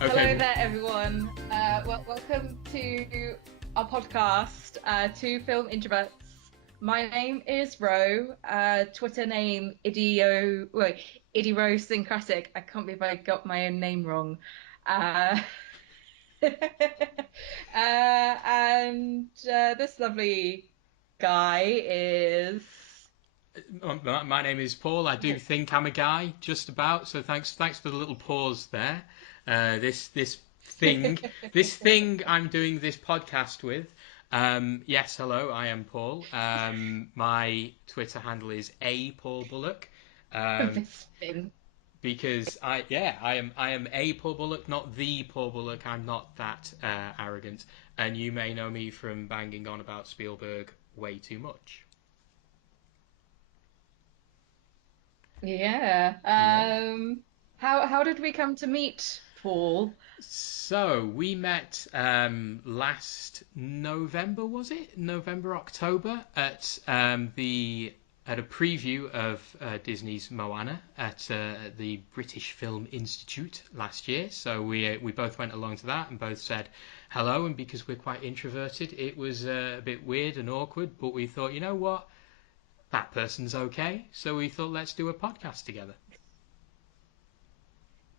Okay. Hello there, everyone. Welcome to our podcast, Two Film Introverts. My name is Rowe. Twitter name Idiosyncratic. I can't believe I got my own name wrong. And this lovely guy is. My name is Paul. I do think I'm a guy, just about. So thanks for the little pause there. This thing I'm doing this podcast with. Yes, hello. I am Paul. My Twitter handle is @PaulBullock. This thing. Because I am a Paul Bullock, not the Paul Bullock. I'm not that arrogant. And you may know me from banging on about Spielberg way too much. Yeah. How did we come to meet, Paul? So we met last November, was it? November, October at a preview of Disney's Moana at the British Film Institute last year. So we both went along to that and both said hello. And because we're quite introverted, it was a bit weird and awkward. But we thought, you know what? That person's okay. So we thought, let's do a podcast together.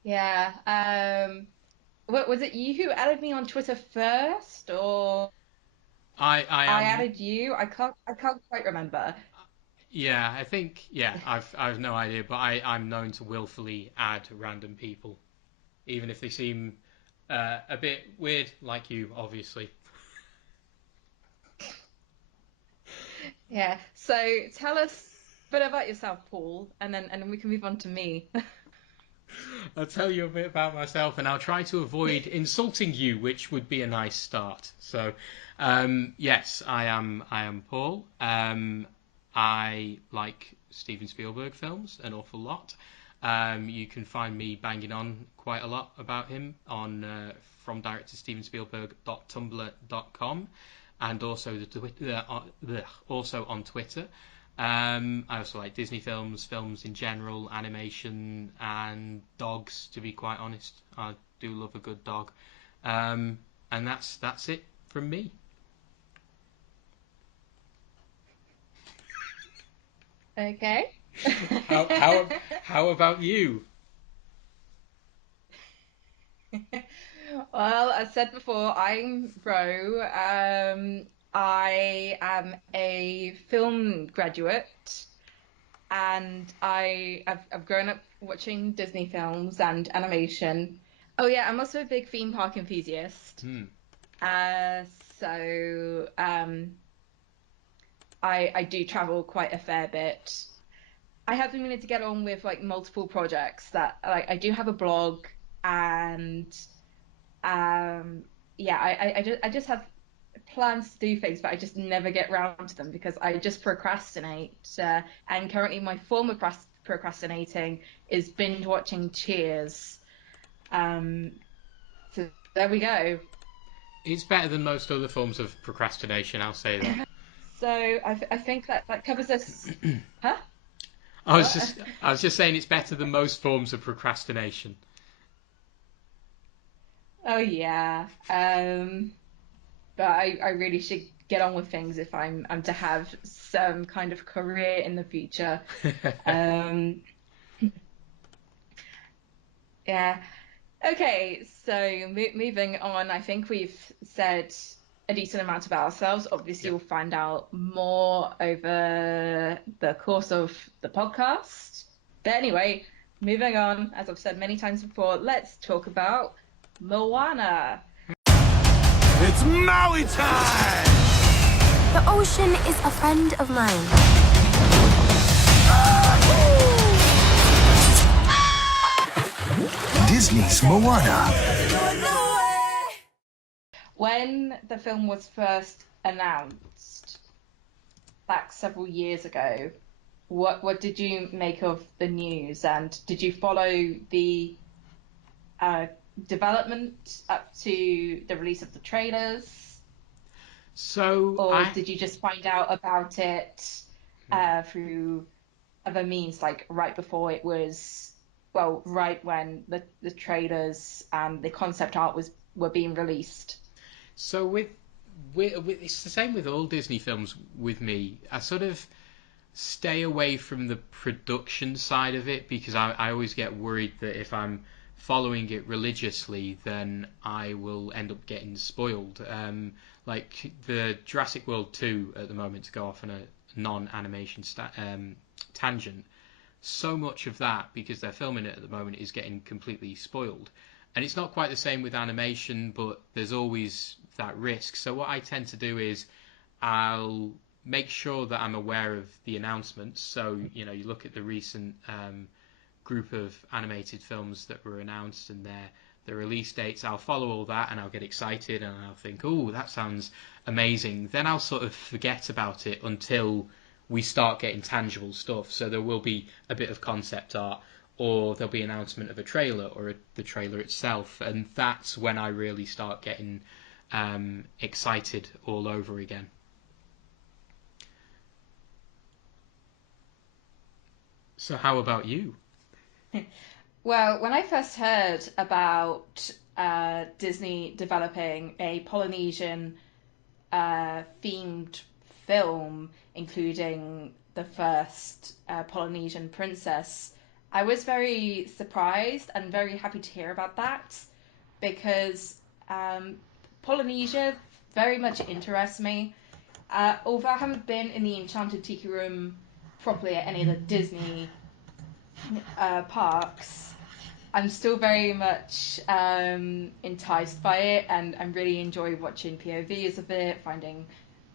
Yeah. Was it you who added me on Twitter first, or I I am. added you? I can't quite remember. Yeah, I think, yeah, I've no idea, but I'm known to willfully add random people, even if they seem a bit weird, like you, obviously. Yeah. So tell us a bit about yourself, Paul, and then we can move on to me. I'll tell you a bit about myself, and I'll try to avoid insulting you, which would be a nice start. So, yes, I am Paul. I like Steven Spielberg films an awful lot. You can find me banging on quite a lot about him on from directorstevenspielberg.tumblr.com and also also on Twitter. I also like Disney films, films in general, animation, and dogs. To be quite honest, I do love a good dog. And that's it from me. Okay. How about you? Well, as said before, I'm Ro. I am a film graduate, and I've grown up watching Disney films and animation. Oh yeah, I'm also a big theme park enthusiast. Hmm. Uh, so I do travel quite a fair bit. I have been meaning to get on with like multiple projects that like I do have a blog and um yeah, I just have plans to do things, but I just never get round to them because I just procrastinate. And currently, my form of procrastinating is binge watching Cheers. Um, so there we go. It's better than most other forms of procrastination, I'll say that. So I think that covers us. Huh? What? I was just saying it's better than most forms of procrastination. Oh yeah. But I really should get on with things if I'm to have some kind of career in the future. Um, yeah. Okay, so moving on, I think we've said a decent amount about ourselves. Obviously, Yep. we'll find out more over the course of the podcast. But anyway, moving on, as I've said many times before, let's talk about Moana. It's Maui time! The ocean is a friend of mine. Disney's Moana. When the film was first announced back several years ago, what did you make of the news, and did you follow the uh, development up to the release of the trailers, So or I did you just find out about it through other means, like right before it was well, right when the trailers and the concept art were being released. So with it's the same with all Disney films with me. I sort of stay away from the production side of it because I always get worried that if I'm following it religiously, then I will end up getting spoiled. Like the Jurassic World 2 at the moment, to go off on a non-animation tangent, so much of that, because they're filming it at the moment, is getting completely spoiled. And it's not quite the same with animation, but there's always that risk. So what I tend to do is I'll make sure that I'm aware of the announcements. So, you look at the recent group of animated films that were announced and their release dates. I'll follow all that and I'll get excited and I'll think, oh, that sounds amazing. Then I'll sort of forget about it until we start getting tangible stuff. So there will be a bit of concept art, or there'll be an announcement of a trailer or the trailer itself, and that's when I really start getting excited all over again. So how about you? Well, when I first heard about Disney developing a Polynesian themed film, including the first Polynesian princess, I was very surprised and very happy to hear about that because Polynesia very much interests me. Although I haven't been in the Enchanted Tiki Room properly at any of the Disney parks, I'm still very much enticed by it, and I really enjoy watching POVs of it, finding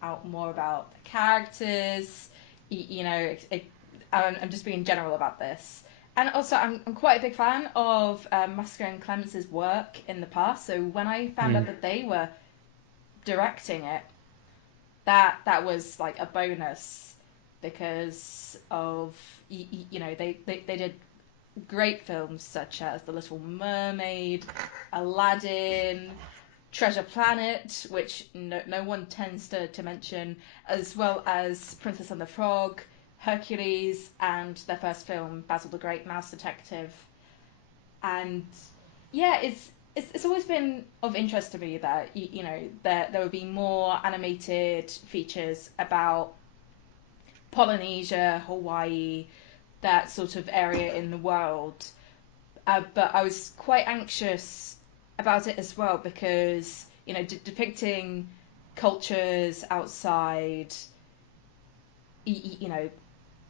out more about the characters. I'm just being general about this. And also, I'm quite a big fan of Musker and Clements' work in the past. So when I found out that they were directing it, that was like a bonus because of they did great films such as The Little Mermaid, Aladdin, Treasure Planet, which no one tends to mention, as well as Princess and the Frog, Hercules, and their first film, Basil the Great Mouse Detective. And yeah, it's always been of interest to me that there would be more animated features about Polynesia, Hawaii, that sort of area in the world. But I was quite anxious about it as well because depicting cultures outside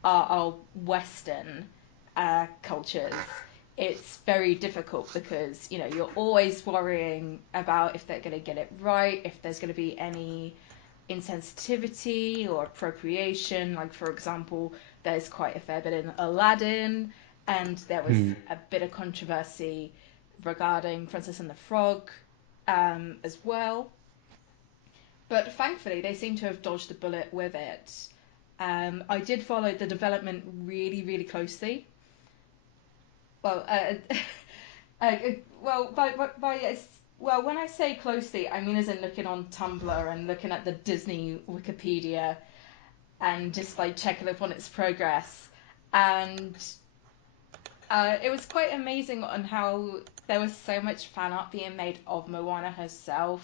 our Western cultures, it's very difficult because you're always worrying about if they're going to get it right, if there's going to be any insensitivity or appropriation. Like, for example, there's quite a fair bit in Aladdin, and there was a bit of controversy regarding Princess and the Frog as well. But thankfully, they seem to have dodged the bullet with it. I did follow the development really, really closely. Well, well, well, when I say closely, I mean as in looking on Tumblr and looking at the Disney Wikipedia and just like checking up on its progress. And it was quite amazing on how there was so much fan art being made of Moana herself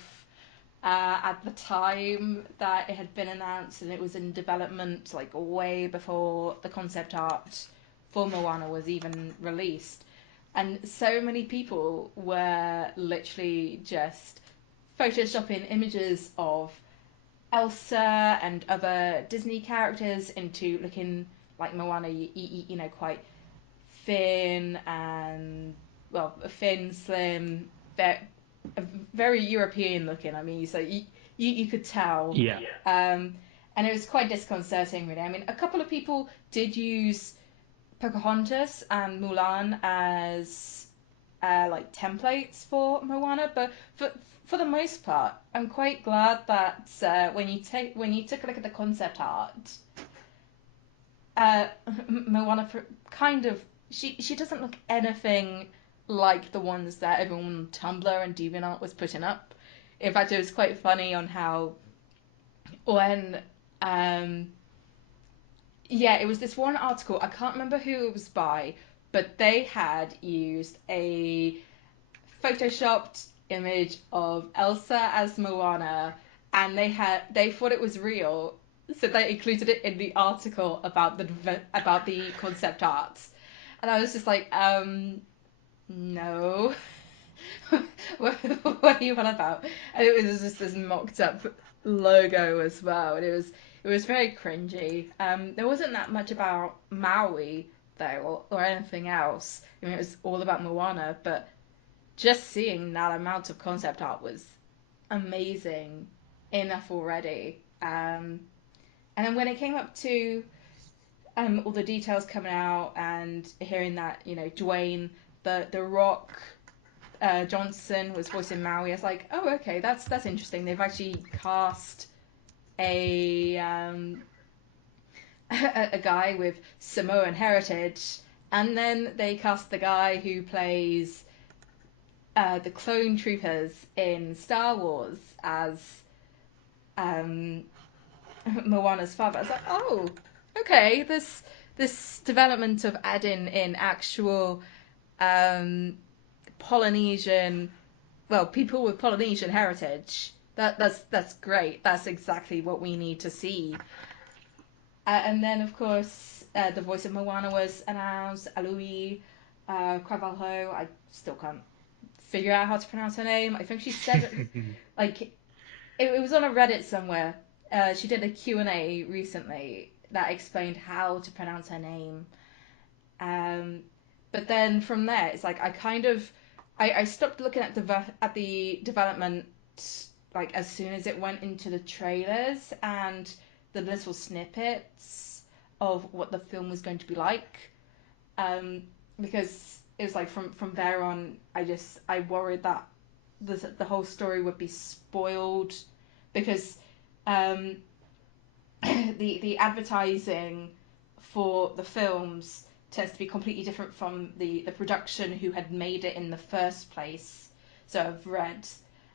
at the time that it had been announced, and it was in development like way before the concept art for Moana was even released. And so many people were literally just photoshopping images of Elsa and other Disney characters into looking like Moana, quite thin and, well, thin, slim, very European looking. I mean, so you could tell. Yeah. And it was quite disconcerting, really. I mean, a couple of people did use Pocahontas and Mulan as like templates for Moana, but for the most part, I'm quite glad that when you took a look at the concept art, Moana kind of she doesn't look anything like the ones that everyone on Tumblr and DeviantArt was putting up. In fact, it was quite funny on how when it was this one article, I can't remember who it was by, but they had used a photoshopped image of Elsa as Moana, and they thought it was real, so they included it in the article about the concept arts. And I was just like, no. what are you on about? And it was just this mocked up logo as well, and it was very cringy. There wasn't that much about Maui though, or anything else. I mean, it was all about Moana, but just seeing that amount of concept art was amazing enough already. And then when it came up to all the details coming out and hearing that, Dwayne, the Rock Johnson was voicing Maui, I was like, oh, okay, that's interesting. They've actually cast a a guy with Samoan heritage, and then they cast the guy who plays the clone troopers in Star Wars as Moana's father. I was like, oh, okay, this development of adding in actual Polynesian, well, people with Polynesian heritage. That's great. That's exactly what we need to see. And then, of course, the voice of Moana was announced. Auli'i, Cravalho. I still can't figure out how to pronounce her name. I think she said like it was on a Reddit somewhere. She did a Q&A recently that explained how to pronounce her name. But then from there, it's like I stopped looking at the development like as soon as it went into the trailers and the little snippets of what the film was going to be like, because it was like from there on, I worried that the whole story would be spoiled because the advertising for the films tends to be completely different from the production who had made it in the first place. So I've read,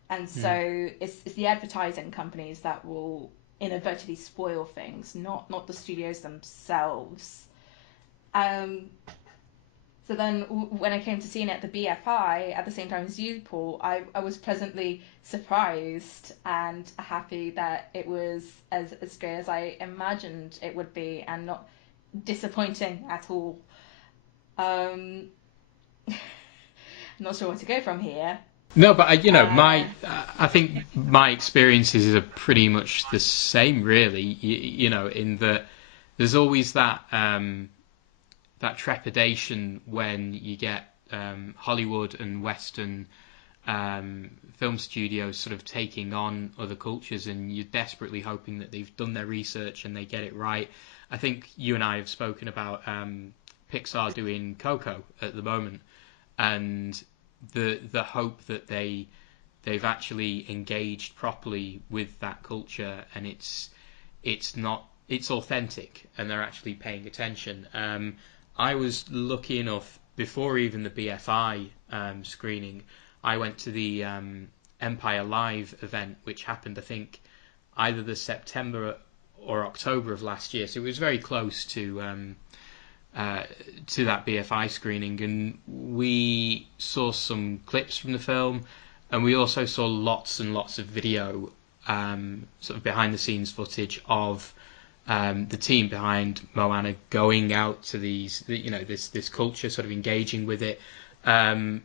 and so it's the advertising companies that will inadvertently spoil things, not the studios themselves. So then when I came to seeing it at the BFI at the same time as you, Paul, I was pleasantly surprised and happy that it was as great as I imagined it would be and not disappointing at all. I'm not sure where to go from here. No, but I think my experiences are pretty much the same, really. In that there's always that trepidation when you get Hollywood and Western film studios sort of taking on other cultures, and you're desperately hoping that they've done their research and they get it right. I think you and I have spoken about Pixar doing Coco at the moment, and the hope that they've actually engaged properly with that culture, and it's authentic, and they're actually paying attention. I was lucky enough, before even the BFI screening, I went to the Empire Live event, which happened, I think, either the September or October of last year. So it was very close to that BFI screening, and we saw some clips from the film, and we also saw lots and lots of video, sort of behind the scenes footage of the team behind Moana going out to this culture, sort of engaging with it, and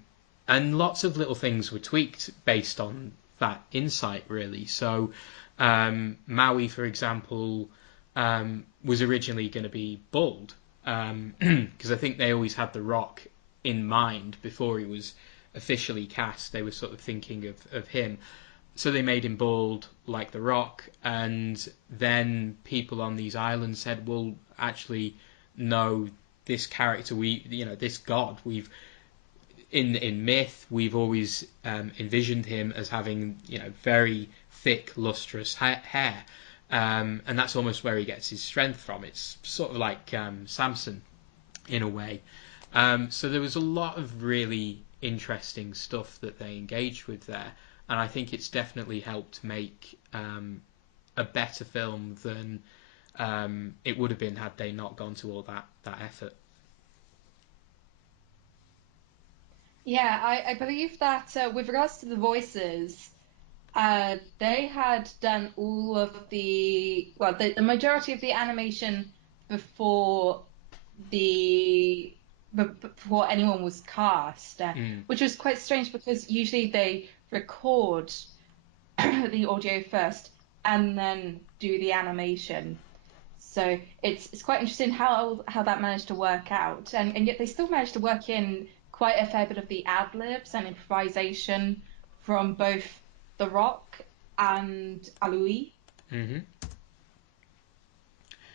lots of little things were tweaked based on that insight, really. So Maui, for example, was originally going to be bald, because I think they always had The Rock in mind before he was officially cast. They were sort of thinking of him. So they made him bald like The Rock, and then people on these islands said, well, actually, no, this character, this god, we've in myth, we've always envisioned him as having, very thick, lustrous hair, and that's almost where he gets his strength from. It's sort of like Samson, in a way. So there was a lot of really interesting stuff that they engaged with there. And I think it's definitely helped make a better film than it would have been had they not gone to all that effort. Yeah, I believe that with regards to the voices, they had done all of the majority of the animation before the before anyone was cast, Mm. which was quite strange because usually they record the audio first and then do the animation. So it's quite interesting how that managed to work out, and yet they still managed to work in quite a fair bit of the ad libs and improvisation from both The Rock and Auli'i. Hmm.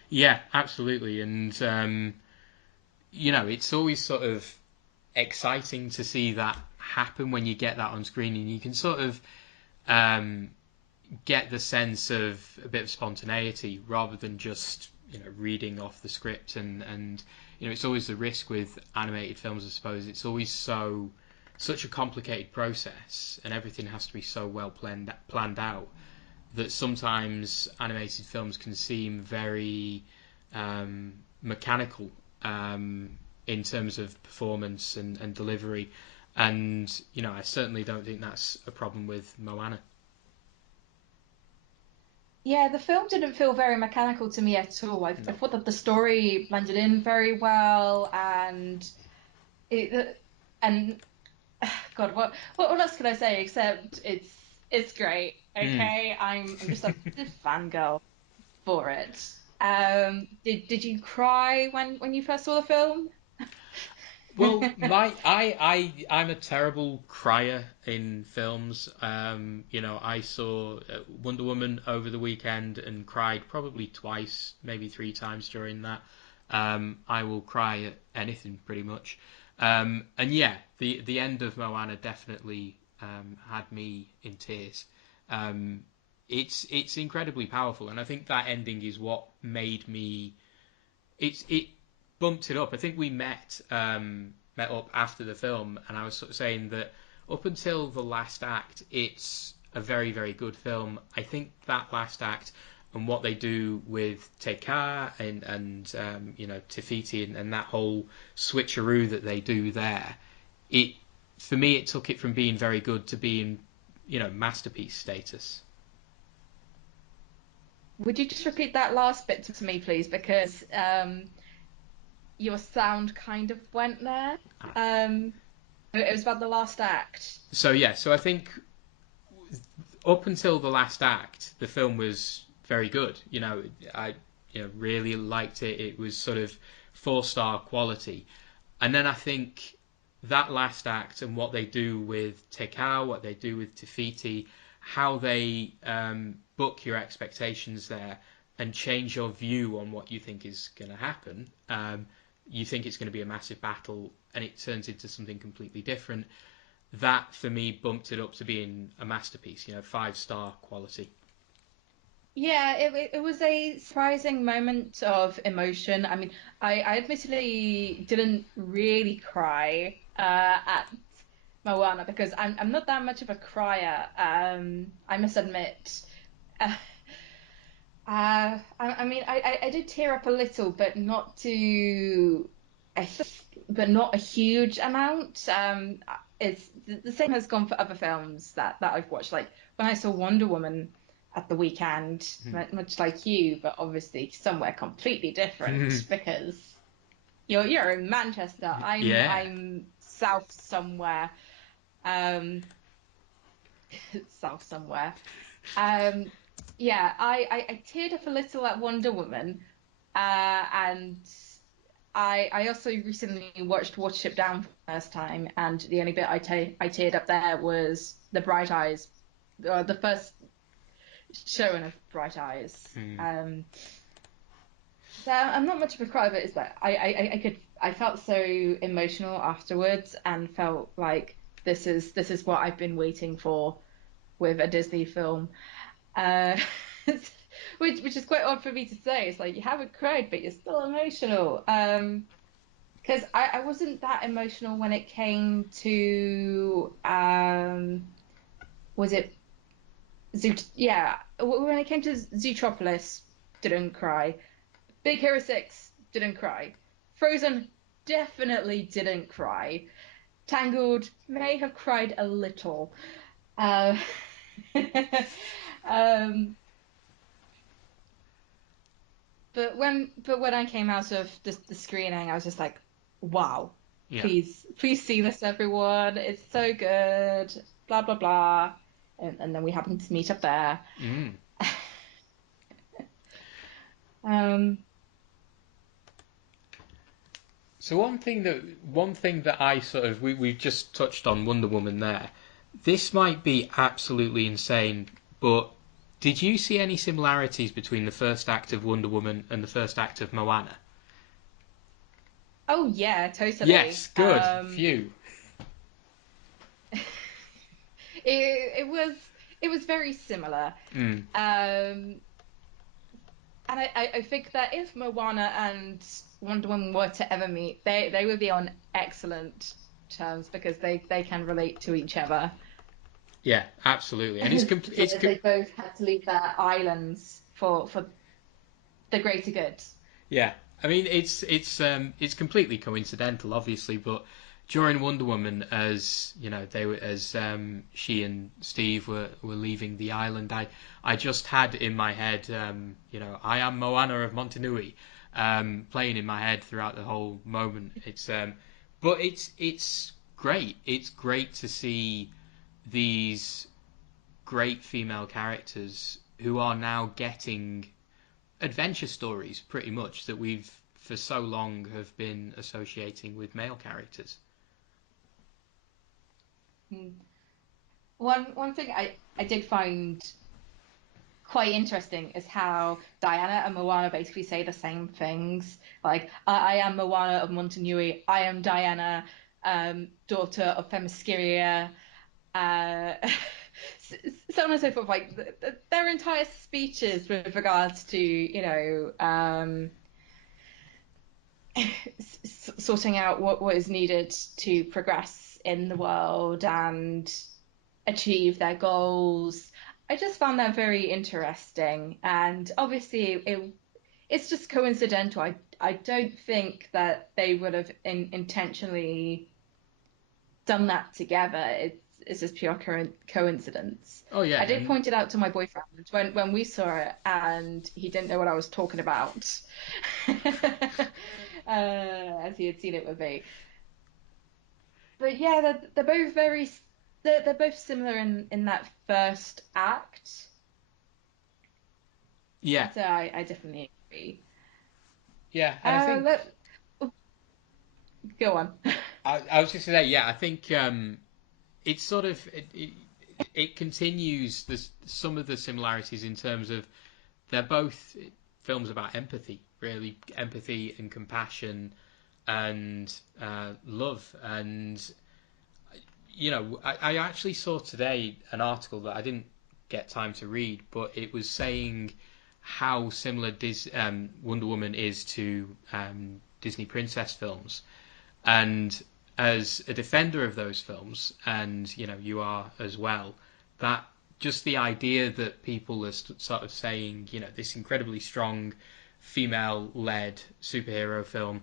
Yeah, absolutely. And it's always sort of exciting to see that happen when you get that on screen, and you can sort of um, get the sense of a bit of spontaneity rather than just reading off the script. And it's always the risk with animated films, I suppose. It's always such a complicated process, and everything has to be so well planned out that sometimes animated films can seem very mechanical in terms of performance and delivery. And I certainly don't think that's a problem with Moana. Yeah, the film didn't feel very mechanical to me at all. I No. thought that the story blended in very well, it and God, what else can I say except it's great. Mm. Okay, I'm just a massive fangirl for it. Did you cry when you first saw the film? Well, I'm a terrible crier in films. I saw Wonder Woman over the weekend and cried probably twice, maybe three times during that. I will cry at anything pretty much. And yeah, the end of Moana definitely had me in tears. Um, it's incredibly powerful, and I think that ending is what made me. It bumped it up. I think we met up after the film, and I was sort of saying that up until the last act, it's a very very good film. I think that last act and what they do with Te and Te Fiti and that whole switcheroo that they do there, it for me it took it from being very good to being masterpiece status. Would you just repeat that last bit to me, please? Because your sound kind of went there. Um, it was about the last act. So yeah, so I think up until the last act, the film was very good. I really liked it. It was sort of four-star quality. And then I think that last act and what they do with Tekau, what they do with Tafiti, how they book your expectations there and change your view on what you think is going to happen. You think it's going to be a massive battle, and it turns into something completely different. That for me bumped it up to being a masterpiece. 5-star quality. Yeah, it was a surprising moment of emotion. I mean, I admittedly didn't really cry at Moana because I'm not that much of a crier. I must admit. I mean, I did tear up a little, but not to a, but not a huge amount. It's the same has gone for other films that I've watched. Like when I saw Wonder Woman at the weekend, much like you, but obviously somewhere completely different because you're in Manchester. Yeah. I'm south somewhere. Um, south somewhere. Um, yeah, I teared up a little at Wonder Woman, and I also recently watched Watership Down for the first time, and the only bit I teared up there was the Bright Eyes, the first showing of Bright Eyes. Mm. So I'm not much of a cry, but it's like I felt so emotional afterwards and felt like this is what I've been waiting for with a Disney film. Uh, which is quite odd for me to say. It's like you haven't cried, but you're still emotional. Because I wasn't that emotional when it came to was it yeah, when it came to Zootropolis, didn't cry. Big Hero 6 didn't cry. Frozen definitely didn't cry. Tangled may have cried a little. Uh, um, but when I came out of the screening, I was just like, wow, Yeah. please see this, everyone. It's so good. Blah blah blah. And then we happened to meet up there. Mm. Um, So one thing that I sort of we've just touched on Wonder Woman there. This might be absolutely insane, but did you see any similarities between the first act of Wonder Woman and the first act of Moana? oh yeah, totally. Yes, good. Phew. It was very similar. Mm. And I think that if Moana and Wonder Woman were to ever meet, they would be on excellent terms because they can relate to each other. Yeah, absolutely. And They both had to leave their islands for the greater good. yeah. I mean, it's completely coincidental, obviously, but during Wonder Woman, as you know, she and Steve were leaving the island. I just had in my head, I am Moana of Montanui, playing in my head throughout the whole moment. But it's great. It's great to see these great female characters who are now getting adventure stories, pretty much, that we've for so long have been associating with male characters. One thing I did find quite interesting is how Diana and Moana basically say the same things. Like, I am Moana of Montanui. I am Diana, daughter of Themyscira. Uh, so on and so forth. Like their entire speeches with regards to sorting out what is needed to progress in the world and achieve their goals. I just found that very interesting, and obviously it's just coincidental. I don't think that they would have intentionally done that together. It's just pure coincidence. Oh yeah, I did point it out to my boyfriend when we saw it, and he didn't know what I was talking about, as he had seen it with me. But yeah, they're both they're both similar in that first act. yeah, So I definitely agree. yeah. And I think Go on. I was just gonna say, yeah, I think it's sort of it continues some of the similarities in terms of they're both films about empathy, really, empathy and compassion and love. And I actually saw today an article that I didn't get time to read, but it was saying how similar Wonder Woman is to Disney princess films. And as a defender of those films, and you are as well, that just the idea that people are sort of saying, this incredibly strong female-led superhero film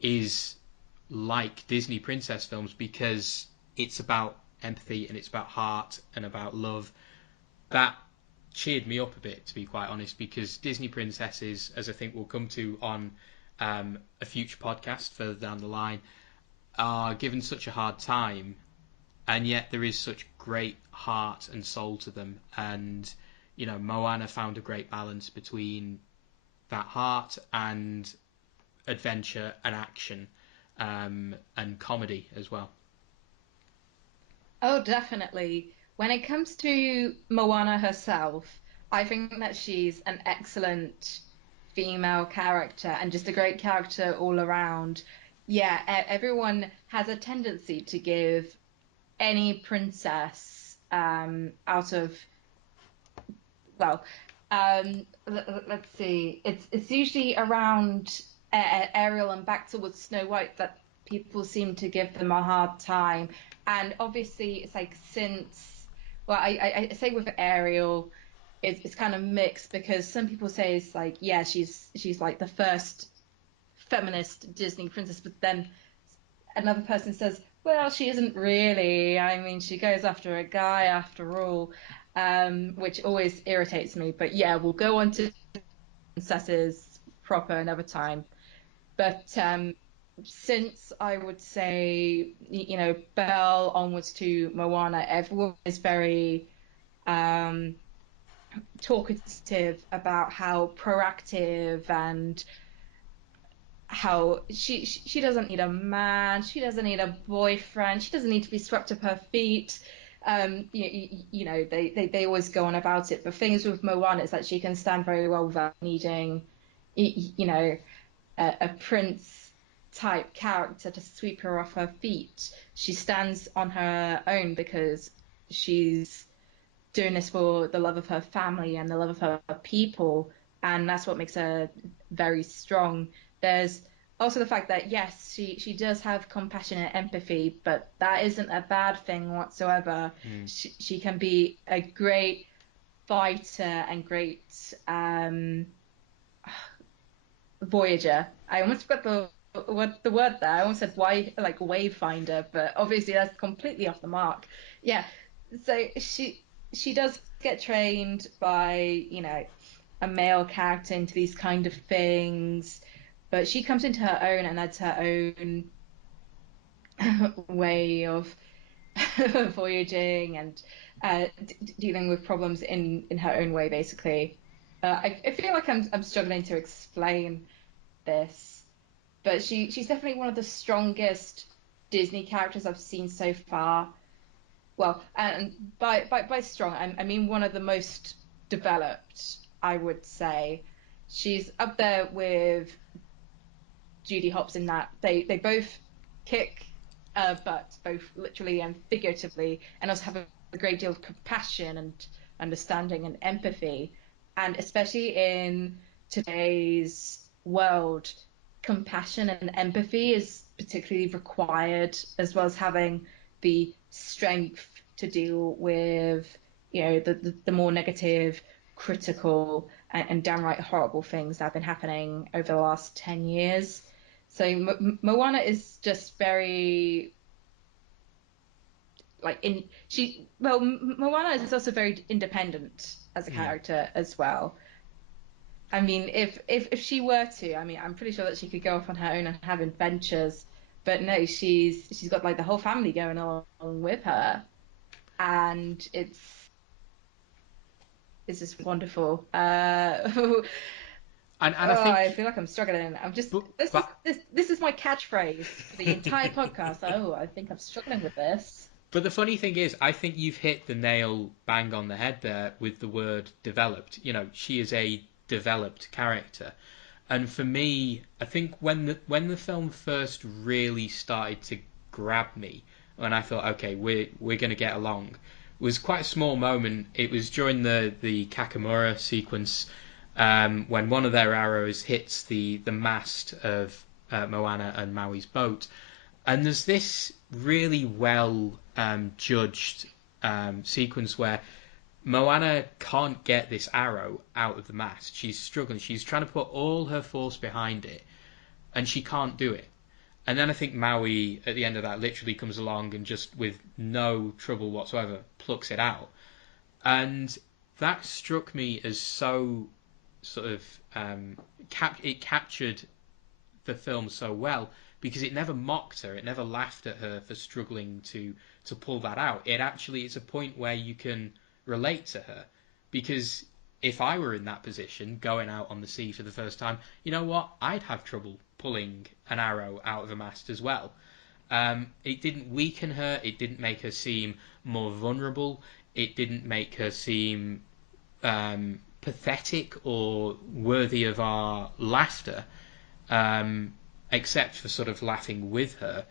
is like Disney princess films because it's about empathy and it's about heart and about love. That cheered me up a bit, to be quite honest, because Disney princesses, as I think we'll come to on a future podcast further down the line, are given such a hard time, and yet there is such great heart and soul to them. And Moana found a great balance between that heart and adventure and action, and comedy as well. Oh, definitely. When it comes to Moana herself, I think that she's an excellent female character and just a great character all around. Yeah, everyone has a tendency to give any princess out of, well, let's see, it's usually around Ariel and back towards Snow White that people seem to give them a hard time. And obviously, it's like since, well, I say with Ariel, it's kind of mixed because some people say it's like, yeah, she's like the first feminist Disney princess, but then another person says, Well, she isn't really. I mean, she goes after a guy after all, which always irritates me. But yeah, we'll go on to princesses proper another time. But since I would say, Belle onwards to Moana, everyone is very um, talkative about how proactive and how she doesn't need a man, she doesn't need a boyfriend, she doesn't need to be swept up her feet. They always go on about it. But things with Moana is that she can stand very well without needing, you know, a prince type character to sweep her off her feet. She stands on her own because she's doing this for the love of her family and the love of her people, and that's what makes her very strong. There's also the fact that yes, she does have compassion and empathy, but that isn't a bad thing whatsoever. Mm. She can be a great fighter and great voyager. I almost forgot the word there. I almost said why like wayfinder, but obviously that's completely off the mark. Yeah. So she does get trained by, a male character into these kind of things, but she comes into her own and adds her own way of voyaging and dealing with problems in her own way, basically. I feel like I'm struggling to explain this, but she's definitely one of the strongest Disney characters I've seen so far. Well, and by strong, I mean one of the most developed, I would say. She's up there with Judy Hopps in that they both kick butt, both literally and figuratively, and also have a great deal of compassion and understanding and empathy. And especially in today's world, compassion and empathy is particularly required, as well as having the strength to deal with, the more negative, critical, and downright horrible things that have been happening over the last 10 years. So Moana is just very like in she well Moana is also very independent as a Mm. character as well. I mean, if she were to, I mean, I'm pretty sure that she could go off on her own and have adventures, but no, she's got like the whole family going along with her, and it's just wonderful. And I Oh, I think, feel like I'm struggling. I'm just but, this is but this is my catchphrase for the entire podcast. Oh, I think I'm struggling with this. But the funny thing is, I think you've hit the nail bang on the head there with the word developed. She is a developed character. And for me, I think when the film first really started to grab me, when I thought, okay, we're going to get along, was quite a small moment. It was during the Kakamura sequence, when one of their arrows hits the mast of Moana and Maui's boat, and there's this really well judged sequence where Moana can't get this arrow out of the mast. She's struggling. She's trying to put all her force behind it, and she can't do it. And then I think Maui, at the end of that, literally comes along and just, with no trouble whatsoever, plucks it out. And that struck me as so sort of it captured the film so well, because it never mocked her, it never laughed at her for struggling to pull that out. It actually is a point where you can relate to her, because if I were in that position, going out on the sea for the first time, you know what? I'd have trouble pulling an arrow out of a mast as well. It didn't weaken her. It didn't make her seem more vulnerable. It didn't make her seem pathetic or worthy of our laughter, um, except for sort of laughing with her.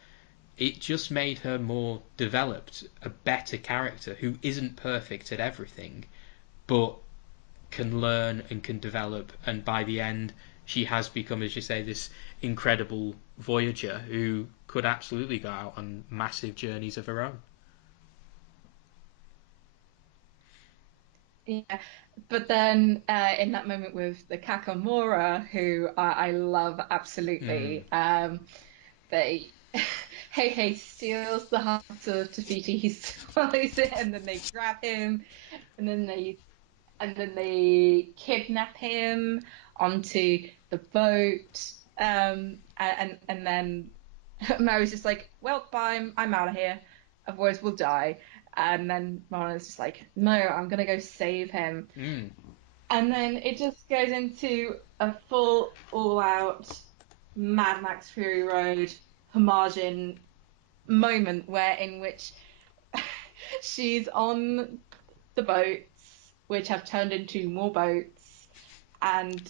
It just made her more developed, a better character who isn't perfect at everything, but can learn and can develop. And by the end, she has become, as you say, this incredible voyager who could absolutely go out on massive journeys of her own. Yeah, but then in that moment with the Kakamora, who I love Mm. absolutely, they Hei Hei steals the heart of Tafiti. He swallows it, and then they grab him, and then they kidnap him onto the boat. And then Mary's just like, well, bye, I'm out of here. Otherwise, we'll die. And then Moana's just like, no, I'm gonna go save him. And then it just goes into a full, all-out Mad Max Fury Road homaging moment in which she's on the boats, which have turned into more boats, and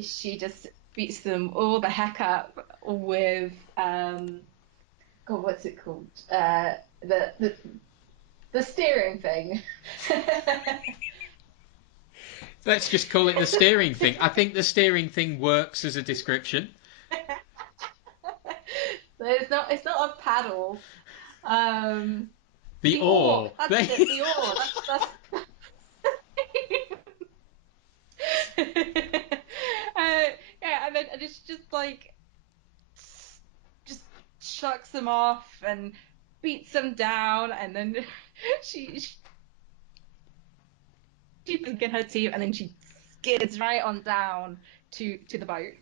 she just beats them all the heck up with God, what's it called? The steering thing. Let's just call it the steering thing. I think the steering thing works as a description. It's not a paddle. The oar. That's it, the oar. Yeah, and it's just like just chucks them off and beats them down, and then she in her teeth, and then she skids right on down to the boat.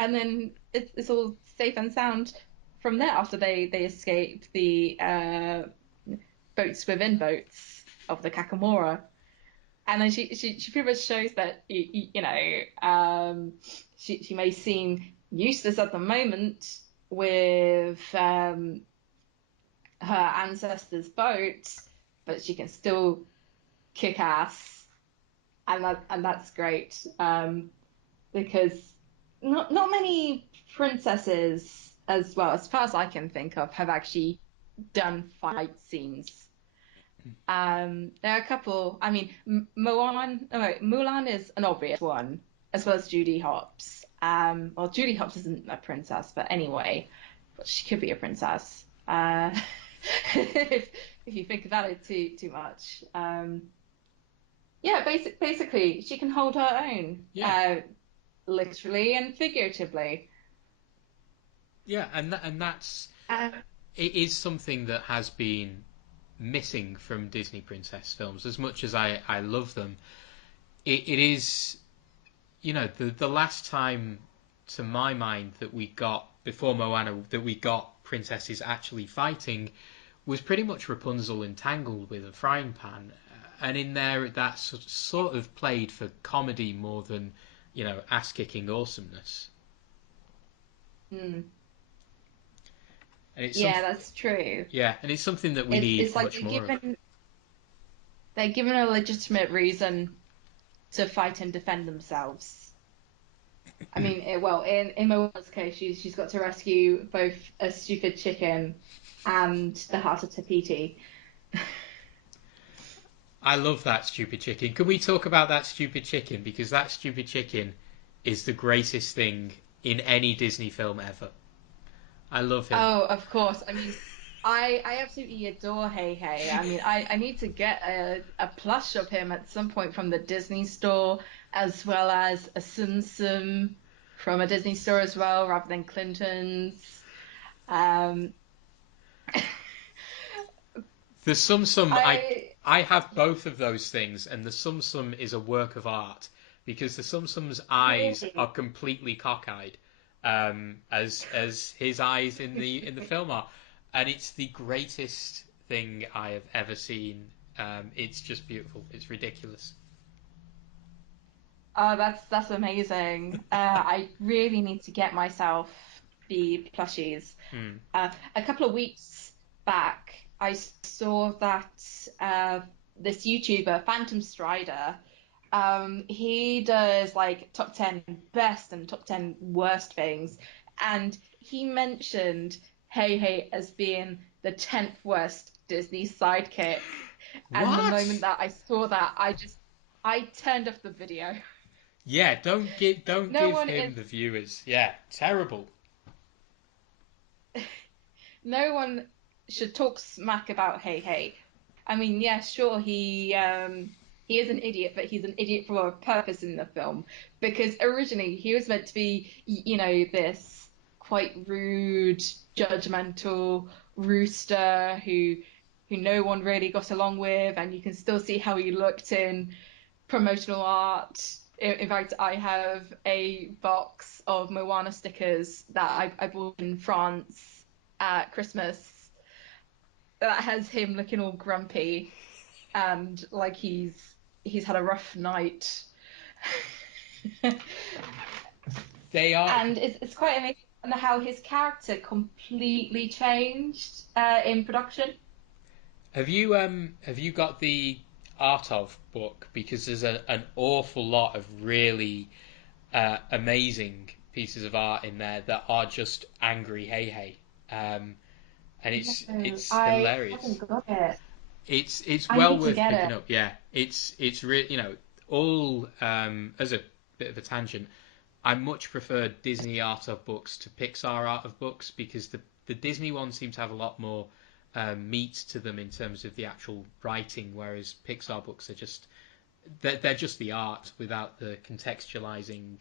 And then it's all safe and sound from there after they escape the boats within boats of the Kakamora. And then she pretty much shows that she may seem useless at the moment with her ancestors' boat, but she can still kick ass, and that's great, because not many princesses, as well as far as I can think of, have actually done fight scenes. There are a couple. I mean, Mulan is an obvious one, as well as Judy Hopps. Well, Judy Hopps isn't a princess, but anyway, but she could be a princess. If you think about it too much. Yeah, basically, she can hold her own. Yeah. Literally and figuratively. Yeah, and that's it is something that has been missing from Disney princess films. As much as I love them, it is, the last time, to my mind, that we got, before Moana, that we got princesses actually fighting was pretty much Rapunzel entangled with a frying pan, and in there that sort of played for comedy more than ass-kicking awesomeness. Mm. And it's that's true. Yeah, and it's something that we need like much more of. They're given a legitimate reason to fight and defend themselves. I mean, in Moana's case, she's got to rescue both a stupid chicken and the heart of Tapiti. I love that stupid chicken. Can we talk about that stupid chicken? Because that stupid chicken is the greatest thing in any Disney film ever. I love him. Oh, of course. I mean, I absolutely adore Hei Hei. I mean, I need to get a plush of him at some point from the Disney store, as well as a Tsum Tsum from a Disney store as well, rather than Clinton's. The Tsum Tsum, I have both of those things, and the Tsum Tsum is a work of art because the Tsum Tsum's eyes are completely cockeyed, as his eyes in the film are, and it's the greatest thing I have ever seen. It's just beautiful. It's ridiculous. Oh, that's amazing. I really need to get myself the plushies. A couple of weeks back, I saw that this YouTuber, Phantom Strider, he does like top 10 best and top 10 worst things, and he mentioned Hei Hei as being the 10th worst Disney sidekick. And the moment that I saw that, I turned off the video. Yeah, don't give him the viewers. Yeah, terrible. No one should talk smack about Hei Hei. I mean, yeah, sure, he is an idiot, but he's an idiot for a purpose in the film, because originally he was meant to be, this quite rude, judgmental rooster who no one really got along with, and you can still see how he looked in promotional art. In fact, I have a box of Moana stickers that I bought in France at Christmas that has him looking all grumpy and like he's had a rough night. They are. And it's quite amazing how his character completely changed in production. Have you got the Art of book? Because there's an awful lot of really amazing pieces of art in there that are just angry Hei Hei. And it's I hilarious. haven't got it. It's I well need to worth get picking it. up. Yeah, it's really, all as a bit of a tangent. I much prefer Disney art of books to Pixar art of books because the Disney ones seem to have a lot more meat to them in terms of the actual writing, whereas Pixar books are they're just the art without the contextualizing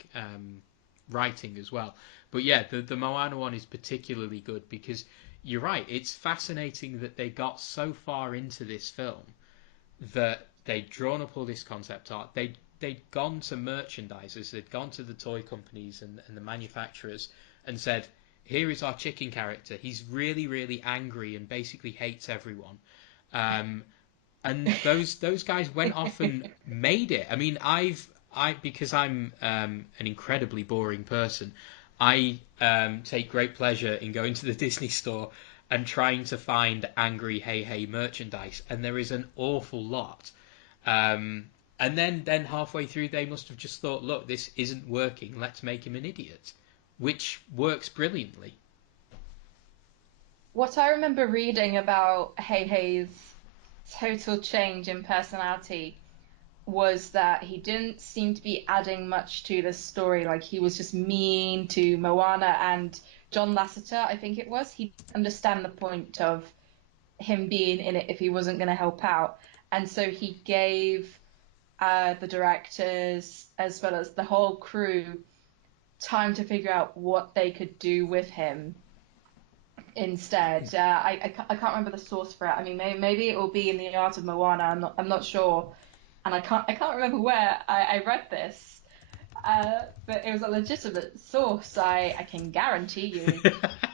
writing as well. But yeah, the Moana one is particularly good because you're right. It's fascinating that they got so far into this film that they'd drawn up all this concept art. They'd gone to merchandisers, they'd gone to the toy companies and the manufacturers and said, "Here is our chicken character. He's really, really angry and basically hates everyone." And those guys went off and made it. I mean, I because I'm an incredibly boring person, I take great pleasure in going to the Disney store and trying to find angry Hei Hei merchandise, and there is an awful lot. And then halfway through, they must have just thought, "Look, this isn't working. Let's make him an idiot," which works brilliantly. What I remember reading about Hei Hei's total change in personality was that he didn't seem to be adding much to the story. Like he was just mean to Moana and John Lasseter, I think it was. He didn't understand the point of him being in it if he wasn't going to help out. And so he gave the directors as well as the whole crew time to figure out what they could do with him instead. I can't remember the source for it. I mean, maybe it will be in the Art of Moana. I'm not sure, and I can't remember where I read this. But it was a legitimate source. I can guarantee you.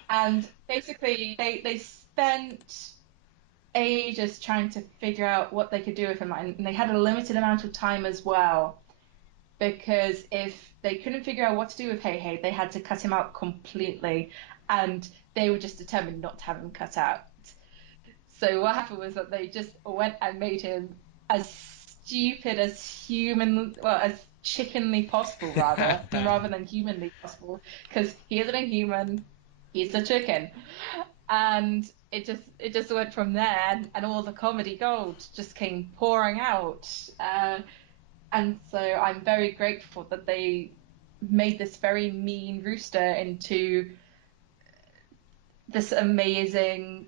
And basically, they spent ages trying to figure out what they could do with him, and they had a limited amount of time as well. Because if they couldn't figure out what to do with Hei Hei, they had to cut him out completely, and they were just determined not to have him cut out. So what happened was that they just went and made him as stupid as as chickenly possible, rather than humanly possible, because he isn't a human, he's a chicken, and it just went from there, and all the comedy gold just came pouring out. And so I'm very grateful that they made this very mean rooster into this amazing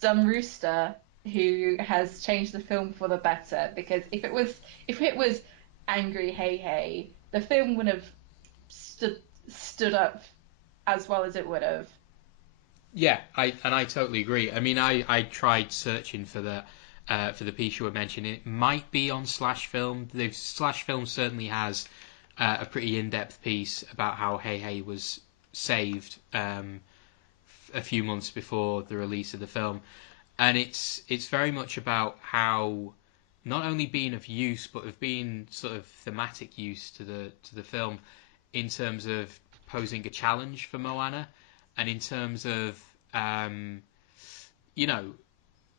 dumb rooster who has changed the film for the better. Because if it was angry Hei Hei, the film would have stood up as well as it would have. Yeah, I totally agree. I mean, I tried searching for the piece you were mentioning. It might be on SlashFilm. SlashFilm certainly has a pretty in-depth piece about how Hei Hei was saved a few months before the release of the film, and it's very much about how not only being of use but of being sort of thematic use to the film in terms of posing a challenge for Moana and in terms of you know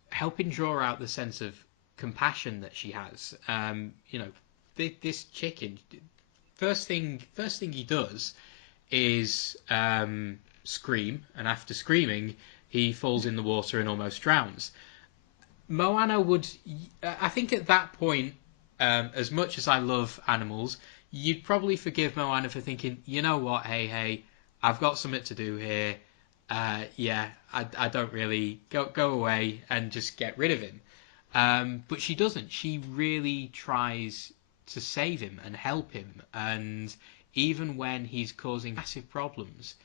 helping draw out the sense of compassion that she has. This chicken, first thing he does is scream, and after screaming, he falls in the water and almost drowns. Moana would, I think, at that point, as much as I love animals, you'd probably forgive Moana for thinking, you know what, Hei Hei, I've got something to do here. Yeah, I don't really go away and just get rid of him. But she doesn't. She really tries to save him and help him. And even when he's causing massive problems,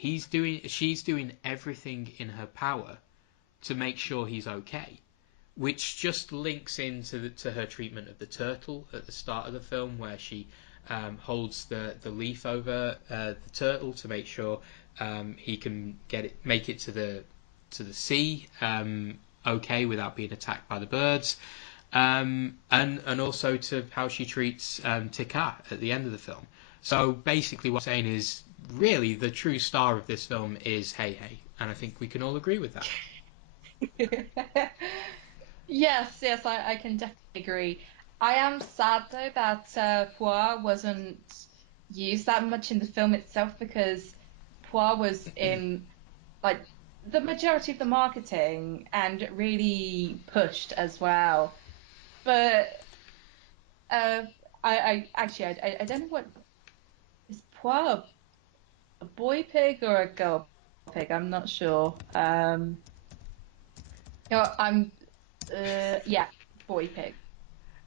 she's doing everything in her power to make sure he's okay, which just links into to her treatment of the turtle at the start of the film, where she holds the leaf over the turtle to make sure he can make it to the sea okay without being attacked by the birds, and also to how she treats Tika at the end of the film. So basically, what I'm saying is, really, the true star of this film is Hei Hei, and I think we can all agree with that. Yes, I can definitely agree. I am sad though that Poir wasn't used that much in the film itself, because Poir was in like the majority of the marketing and really pushed as well. But I don't know, what is Poir, a boy pig or a girl pig? I'm not sure. I'm yeah, boy pig.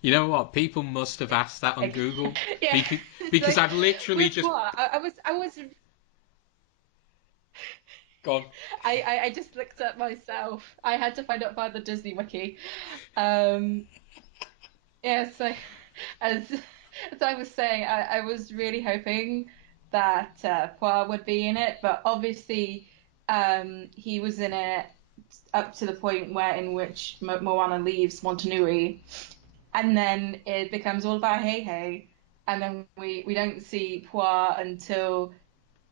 You know what? People must have asked that on Google Yeah, because like, I've literally with just what? I was gone. I just looked at myself. I had to find out by the Disney wiki. Um, yeah, so as as I was saying, I was really hoping that Poir would be in it, but obviously he was in it up to the point where in which Moana leaves Montanui, and then it becomes all about Hei Hei, and then we don't see Poir until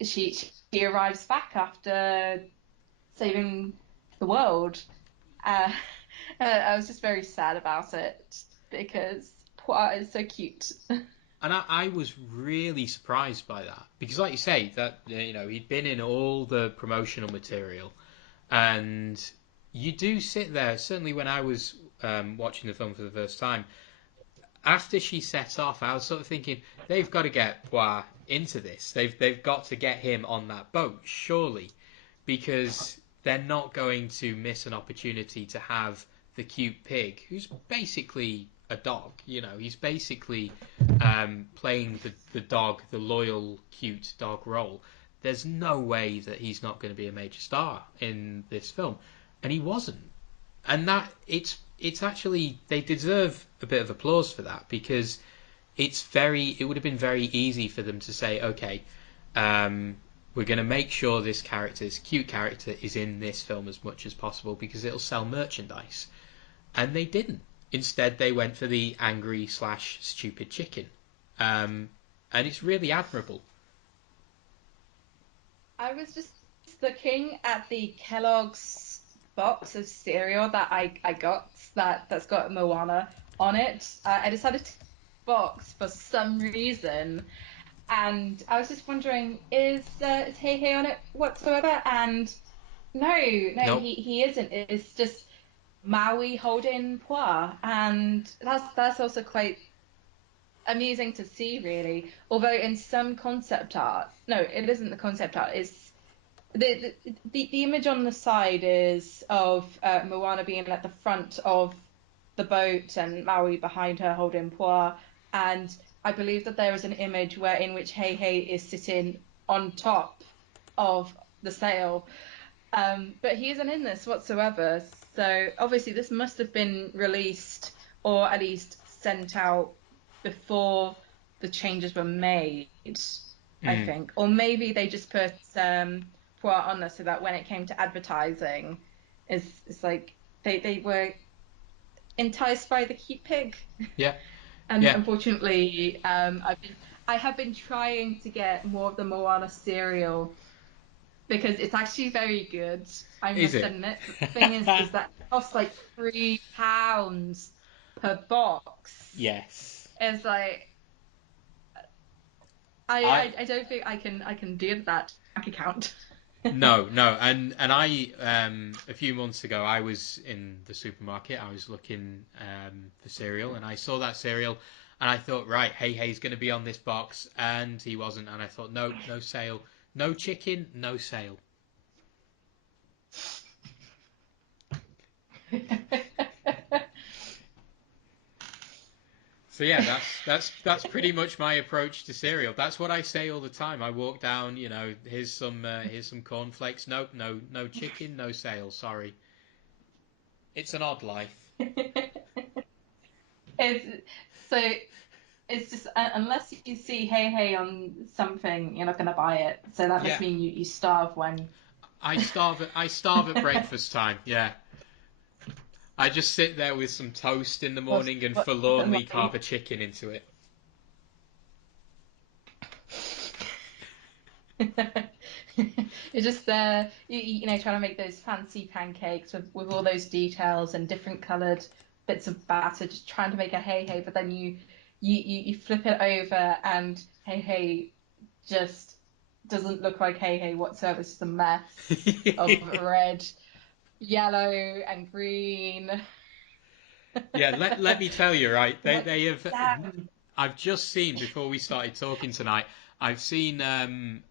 she arrives back after saving the world. Uh, I was just very sad about it because Poir is so cute. And I was really surprised by that because, like you say, that he'd been in all the promotional material, and you do sit there. Certainly, when I was watching the film for the first time, after she set off, I was sort of thinking they've got to get Poir into this. They've got to get him on that boat, surely, because they're not going to miss an opportunity to have the cute pig, who's basically a dog. He's basically playing the dog, the loyal, cute dog role. There's no way that he's not going to be a major star in this film, and he wasn't. And that it's actually, they deserve a bit of applause for that, because it would have been very easy for them to say, okay, we're going to make sure this cute character, is in this film as much as possible because it'll sell merchandise. And they didn't. Instead, they went for the angry / stupid chicken. And it's really admirable. I was just looking at the Kellogg's box of cereal that I got that's got Moana on it. I decided to box for some reason, and I was just wondering, is Hei Hei on it whatsoever? And no, Nope. he isn't. It's just Maui holding Poir, and that's also quite amusing to see, really. Although in some concept art, no, it isn't the concept art. It's the image on the side is of Moana being at the front of the boat and Maui behind her holding Poir, and I believe that there is an image where in which Hei Hei is sitting on top of the sail. But he isn't in this whatsoever. So obviously this must have been released or at least sent out before the changes were made, I think. Or maybe they just put Poir on there so that when it came to advertising, it's like they were enticed by the cute pig. Yeah. And Yeah. unfortunately, I have been trying to get more of the Moana cereal because it's actually very good. I Is must it? admit. But the thing is that it costs like £3 per box. Yes. It's like I I don't think I can do that bank account. No, no, and I a few months ago I was in the supermarket. I was looking for cereal, and I saw that cereal, and I thought, right, Hei Hei's going to be on this box, and he wasn't. And I thought, no, no sale, no chicken, no sale. So yeah, that's pretty much my approach to cereal. That's what I say all the time. I walk down, here's some cornflakes. Nope, no chicken, no sale. Sorry, it's an odd life. It's so it's just unless you see Hey Hey on something, you're not going to buy it. So that must Yeah, mean you starve when. I starve at breakfast time. Yeah, I just sit there with some toast in the morning and What's forlornly unlucky? carve a chicken into it. You're just trying to make those fancy pancakes with all those details and different coloured bits of batter, just trying to make a Hey Hey, but then you flip it over and Hey Hey just doesn't look like Hey Hey whatsoever. It's just a mess of red, yellow, and green. Yeah, let me tell you, right? What They is have. that? I've just seen before we started talking tonight. I've seen on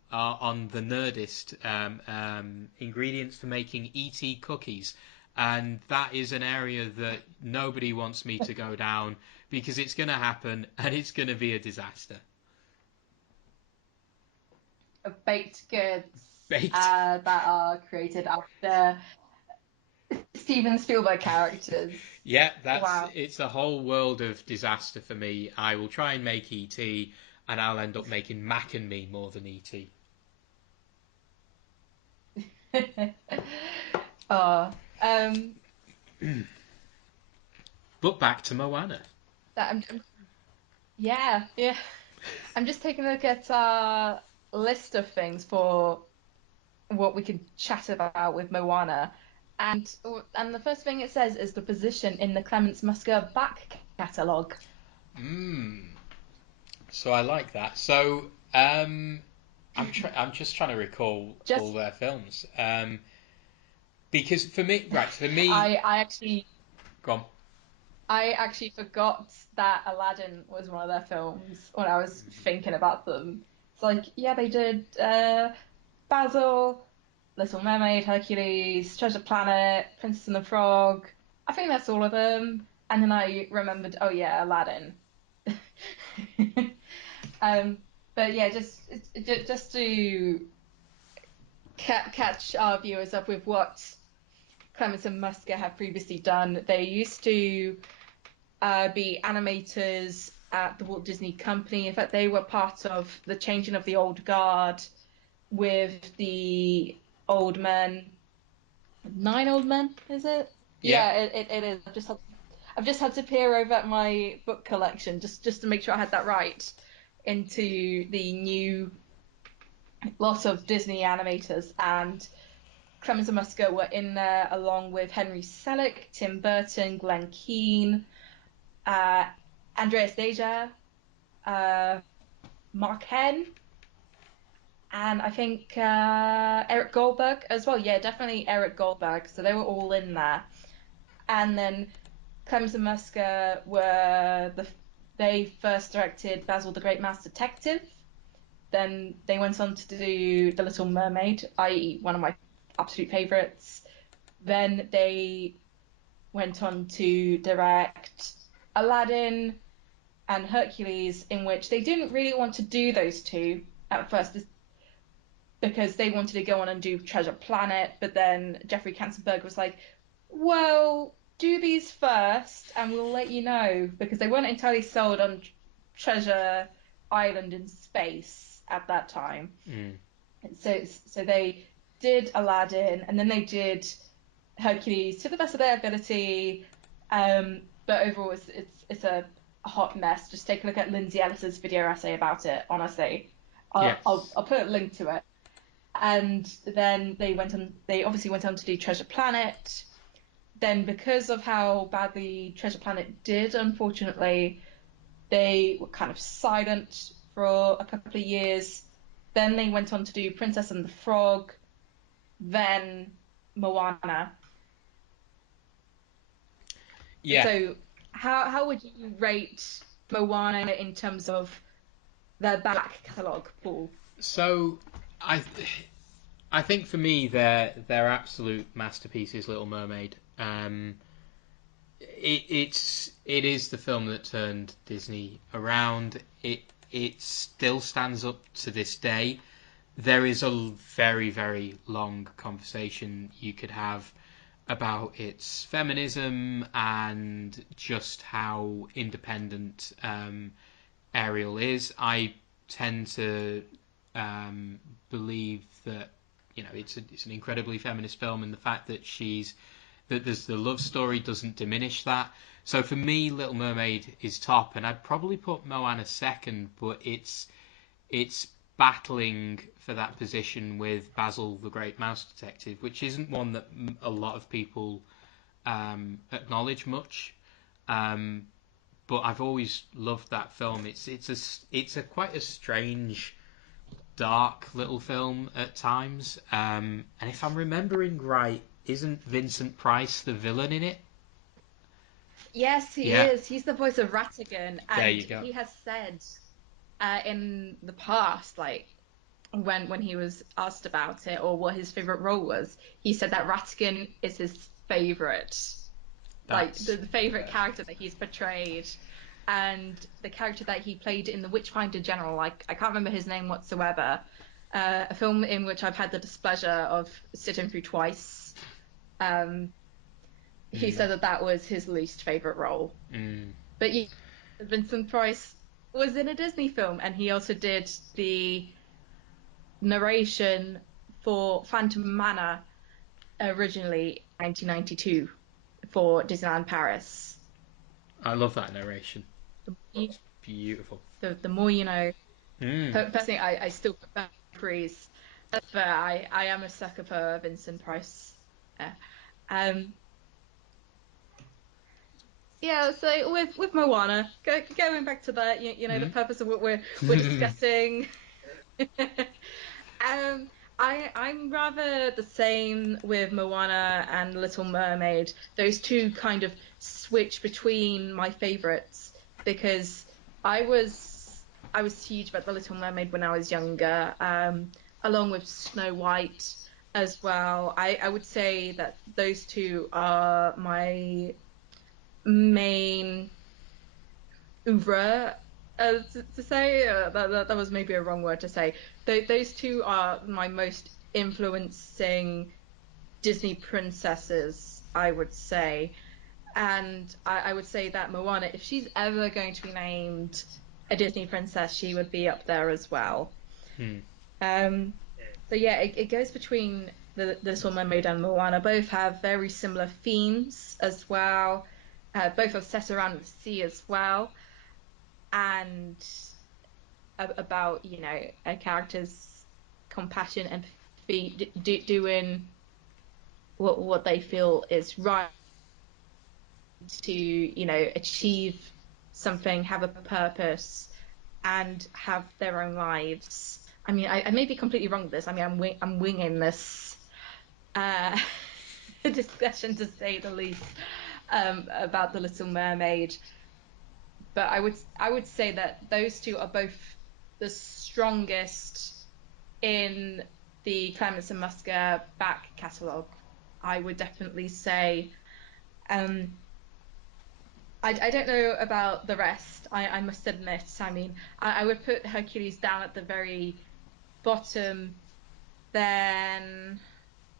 the Nerdist ingredients for making ET cookies, and that is an area that nobody wants me to go down because it's going to happen and it's going to be a disaster. Of baked goods Baked. that are created after Steven Spielberg characters. Yeah, Wow. it's a whole world of disaster for me. I will try and make ET, and I'll end up making Mac and Me more than ET. Oh, um, But back to Moana. that yeah, yeah. I'm just taking a look at our list of things for what we can chat about with Moana, and the first thing it says is the position in the Clements Musker back catalogue. Mm. So I like that. So I'm just trying to recall all Just their films. Because for me, I actually go on. I actually forgot that Aladdin was one of their films when I was thinking about them. It's like, yeah, they did Basil, Little Mermaid, Hercules, Treasure Planet, Princess and the Frog. I think that's all of them. And then I remembered, oh yeah, Aladdin. Um, but yeah, just to catch our viewers up with what Clements and Musker have previously done, they used to be animators at the Walt Disney Company. In fact, they were part of the changing of the old guard with the old men. Nine old men, is it? Yeah, Yeah, it is. I've just had to peer over at my book collection just to make sure I had that right into the new lot of Disney animators, and Clemens and Musker were in there along with Henry Selick, Tim Burton, Glenn Keane, uh, Andreas Deja, uh, Mark Henn, and I think Eric Goldberg as well. Yeah, definitely Eric Goldberg. So they were all in there. And then Clemens and Musker they first directed Basil the Great Mouse Detective. Then they went on to do The Little Mermaid, i.e., one of my absolute favorites. Then they went on to direct Aladdin and Hercules, in which they didn't really want to do those two at first because they wanted to go on and do Treasure Planet, but then Jeffrey Katzenberg was like, well, do these first and we'll let you know, because they weren't entirely sold on Treasure Island in space at that time. mm. So they did Aladdin and then they did Hercules to the best of their ability. But overall, it's a hot mess. Just take a look at Lindsay Ellis's video essay about it. Honestly, Yes. I'll put a link to it. And then they obviously went on to do Treasure Planet. Then, because of how badly Treasure Planet did, unfortunately, they were kind of silent for a couple of years. Then they went on to do Princess and the Frog, then Moana. Yeah. So, how would you rate Moana in terms of their back catalogue, Paul? So I I think for me they're absolute masterpieces. Little Mermaid. it is the film that turned Disney around. It still stands up to this day. There is a very, very long conversation you could have about its feminism and just how independent Ariel is. I tend to believe that it's an incredibly feminist film, and the fact that there's the love story doesn't diminish that. So for me, Little Mermaid is top, and I'd probably put Moana second, but it's battling for that position with Basil the Great Mouse Detective, which isn't one that a lot of people acknowledge much. But I've always loved that film. It's a quite a strange, dark little film at times. And if I'm remembering right, isn't Vincent Price the villain in it? Yes, he Yeah. is. He's the voice of Ratigan, and There you go. he has said in the past, like when he was asked about it or what his favorite role was, he said that Ratigan is his favorite, like the favorite character that he's portrayed, and the character that he played in The Witchfinder General. Like, I can't remember his name whatsoever. A film in which I've had the displeasure of sitting through twice. He said that was his least favorite role. But yeah, Vincent Price was in a Disney film, and he also did the narration for Phantom Manor originally 1992 for Disneyland Paris. I love that narration. Beautiful. The more you know. Personally, I still prefer Cruise, but I am a sucker for Vincent Price. Yeah, so with Moana, going back to that, the purpose of what we're discussing. I'm rather the same with Moana and Little Mermaid. Those two kind of switch between my favorites because I was huge about the Little Mermaid when I was younger, along with Snow White as well. I would say that those two are my main oeuvre, to say. That was maybe a wrong word to say. Those two are my most influencing Disney princesses, I would say. And I would say that Moana, if she's ever going to be named a Disney princess, she would be up there as well. So yeah, it goes between the Little Mermaid and Moana. Both have very similar themes as well. Both are set around the sea as well, and about a character's compassion and empathy, doing what they feel is right to achieve something, have a purpose, and have their own lives. I mean, I may be completely wrong with this. I mean, I'm winging this discussion, to say the least, about the Little Mermaid. But I would say that those two are both the strongest in the Clements and Musker back catalogue. I would definitely say. I don't know about the rest. I must admit. I mean, I would put Hercules down at the very bottom. Then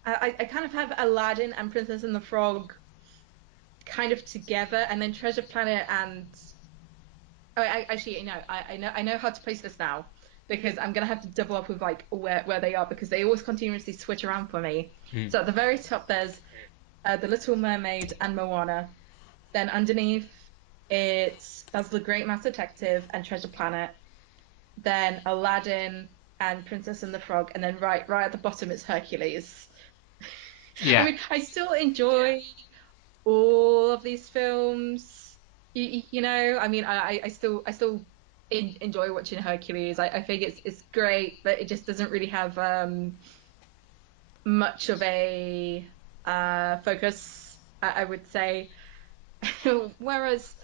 I kind of have Aladdin and Princess and the Frog kind of together, and then Treasure Planet and I know how to place this now, because I'm gonna have to double up with like where they are, because they always continuously switch around for me. So at the very top there's the Little Mermaid and Moana. Then underneath it's Basil the Great Mouse Detective and Treasure Planet. Then Aladdin and Princess and the Frog, and then right at the bottom it's Hercules. Yeah. I mean, I still enjoy all of these films. I mean, I still enjoy watching Hercules. I think it's great, but it just doesn't really have much of a focus, I would say. Whereas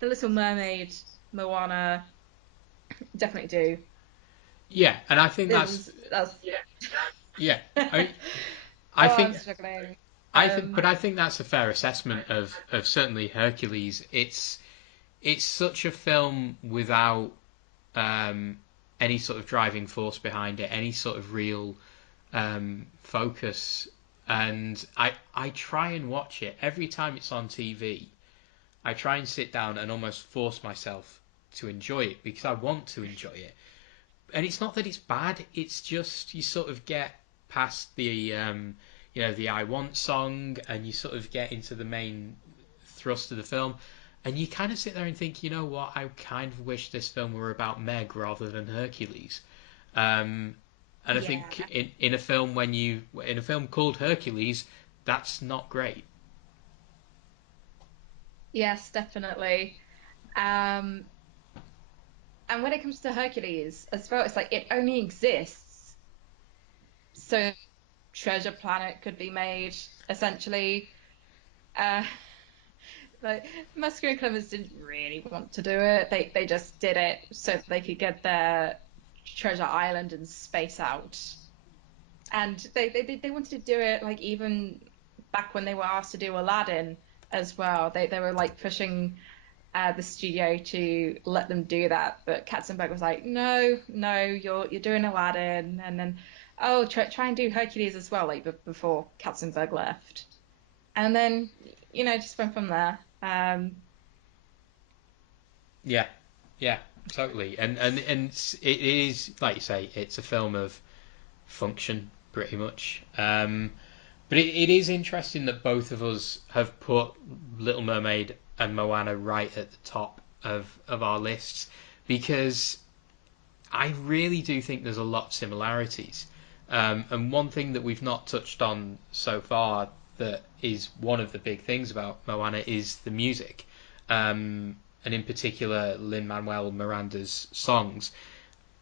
The Little Mermaid, Moana, definitely do. Yeah, and I think that's yeah. I mean, I think I'm struggling. I think that's a fair assessment of certainly Hercules. It's such a film without any sort of driving force behind it, any sort of real focus. And I try and watch it every time it's on TV. I try and sit down and almost force myself to enjoy it because I want to enjoy it. And it's not that it's bad. It's just you sort of get past the the I Want song, and you sort of get into the main thrust of the film, and you kind of sit there and think, you know what, I kind of wish this film were about Meg rather than Hercules. And I think in a film in a film called Hercules, that's not great. Yes, definitely. Um, and when it comes to Hercules as well, it's like it only exists so Treasure Planet could be made, essentially. Uh, like Musker and Clements didn't really want to do it. They just did it so that they could get their Treasure Island and space out. And they wanted to do it like even back when they were asked to do Aladdin as well. They were like pushing the studio to let them do that, but Katzenberg was like, no, no, you're doing Aladdin, and then try and do Hercules as well, like before Katzenberg left, and then just went from there. Yeah, yeah, totally. And it is like you say, it's a film of function pretty much. But it is interesting that both of us have put Little Mermaid and Moana right at the top of our lists because I really do think there's a lot of similarities. And one thing that we've not touched on so far that is one of the big things about Moana is the music. And in particular, Lin-Manuel Miranda's songs.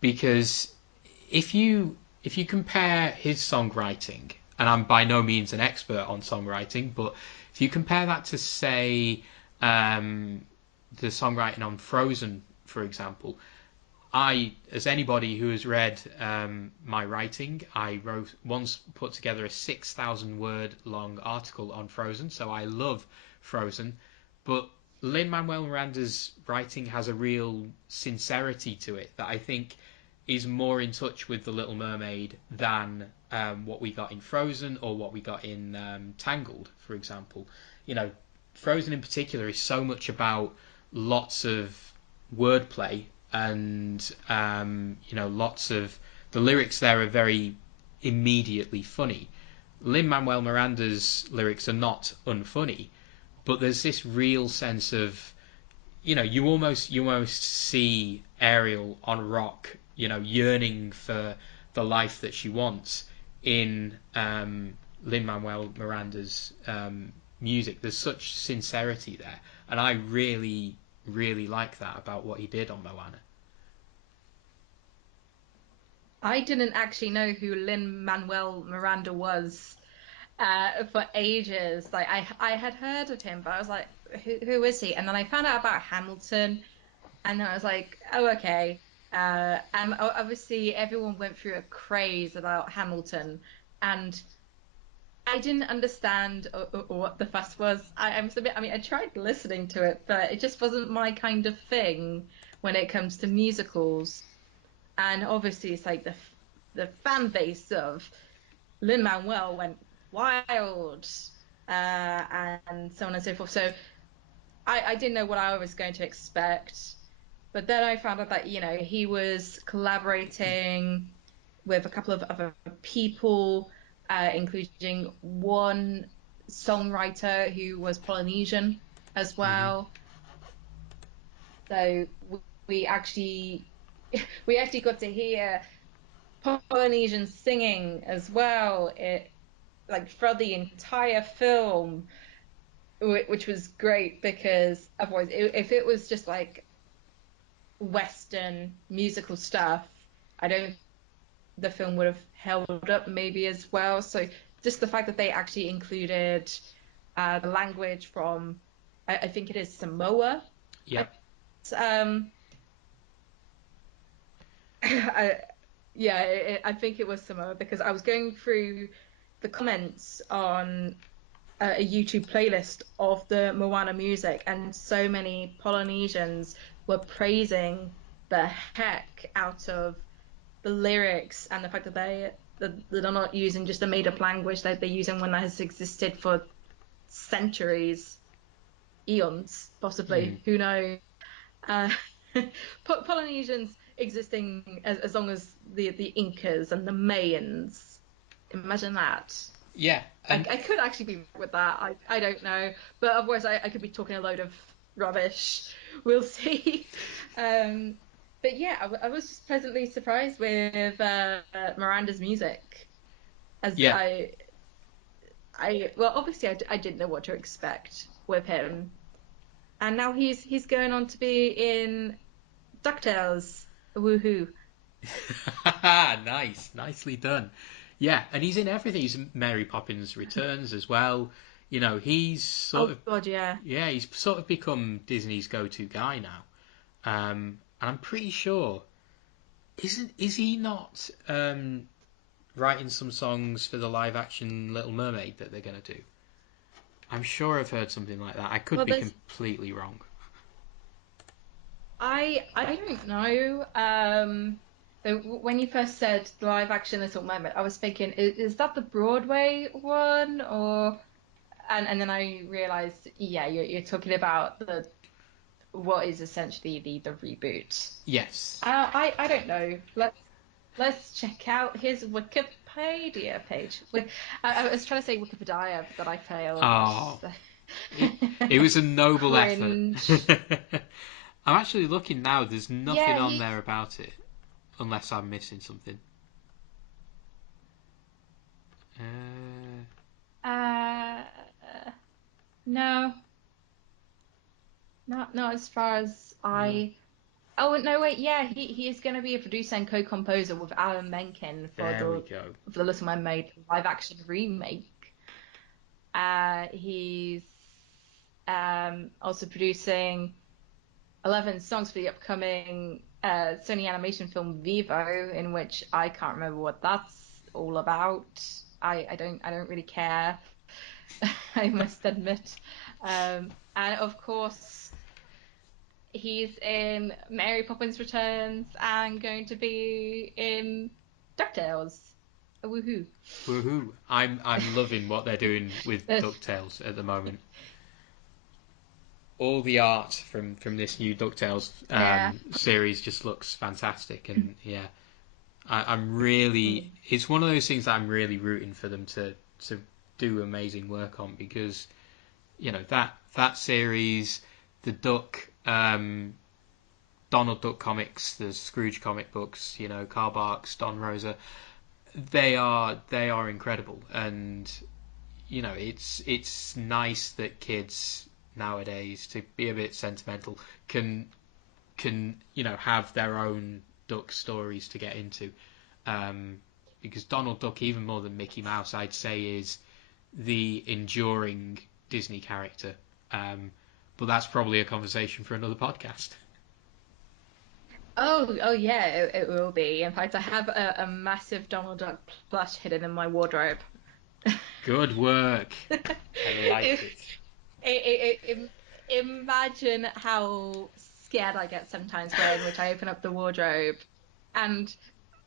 Because if you compare his songwriting, and I'm by no means an expert on songwriting, but if you compare that to say the songwriting on Frozen, for example, as anybody who has read my writing, I once put together a 6,000 word long article on Frozen, so I love Frozen, but Lin-Manuel Miranda's writing has a real sincerity to it that I think is more in touch with The Little Mermaid than what we got in Frozen or what we got in Tangled, for example. Frozen in particular is so much about lots of wordplay and lots of the lyrics there are very immediately funny. Lin-Manuel Miranda's lyrics are not unfunny, but there's this real sense of you almost see Ariel on rock, yearning for the life that she wants in Lin-Manuel Miranda's music. There's such sincerity there, and I really, really like that about what he did on Moana. I didn't actually know who Lin-Manuel Miranda was for ages. Like I had heard of him, but I was like, who is he? And then I found out about Hamilton, and then I was like, oh, okay. And obviously everyone went through a craze about Hamilton, and I didn't understand what the fuss was. I'm so I mean, I tried listening to it, but it just wasn't my kind of thing when it comes to musicals. And obviously, it's like the fan base of Lin-Manuel went wild, and so on and so forth. So I didn't know what I was going to expect, but then I found out that he was collaborating with a couple of other people, including one songwriter who was Polynesian as Mm-hmm. well. So we actually we actually got to hear Polynesian singing as well. It like for the entire film, which was great because otherwise, if it was just like Western musical stuff, I don't the film would have held up maybe as well. So just the fact that they actually included the language from, I think it is Samoa. Yep. Um, I, yeah, I think it was Samoa because I was going through the comments on a YouTube playlist of the Moana music, and so many Polynesians were praising the heck out of the lyrics and the fact that they're not using just a made-up language, that they're using one that has existed for centuries, eons, possibly. Who knows? Uh, Polynesians existing as long as the Incas and the Mayans. Imagine that. Yeah. And I could actually be with that. I don't know. But otherwise, I could be talking a load of rubbish. We'll see. But yeah, I was just pleasantly surprised with Miranda's music. As yeah. well, obviously, I didn't know what to expect with him. And now he's going on to be in Ducktales. Woohoo. Nice. Nicely done. Yeah, and he's in everything. He's in Mary Poppins Returns as well. You know, he's sort of... God, yeah. Yeah, he's sort of become Disney's go-to guy now. And I'm pretty sure... Is he not writing some songs for the live-action Little Mermaid that they're going to do? I'm sure I've heard something like that. I could be completely wrong. I don't know. So when you first said the live action Little Mermaid, I was thinking, is that the Broadway one, or? And then I realized, yeah, you're talking about what is essentially the reboot. Yes. I don't know. Let's check out his Wikipedia page. I was trying to say Wikipedia, but then I failed. Oh, it was a noble Cringe. effort. I'm actually looking now. There's nothing on there about it, unless I'm missing something. No, not as far as I. Oh no, wait, yeah, he is going to be a producer and co-composer with Alan Menken for There we go. for the Little Mermaid live action remake. He's also producing 11 songs for the upcoming Sony animation film Vivo, in which I can't remember what that's all about. I don't really care. I must admit. And of course, he's in Mary Poppins Returns and going to be in DuckTales. Woohoo! Woohoo! I'm loving what they're doing with DuckTales at the moment. All the art from this new DuckTales series just looks fantastic, and yeah, I'm really. It's one of those things that I'm really rooting for them to do amazing work on, because you know that series, the Donald Duck comics, the Scrooge comic books, you know, Carl Barks, Don Rosa, they are incredible, and you know it's nice that kids nowadays, to be a bit sentimental, can you know have their own duck stories to get into, because Donald Duck, even more than Mickey Mouse, I'd say is the enduring Disney character, but that's probably a conversation for another podcast. Oh yeah, it will be. In fact, I have a massive Donald Duck plush hidden in my wardrobe. Good work. I like it. Imagine how scared I get sometimes when which I open up the wardrobe and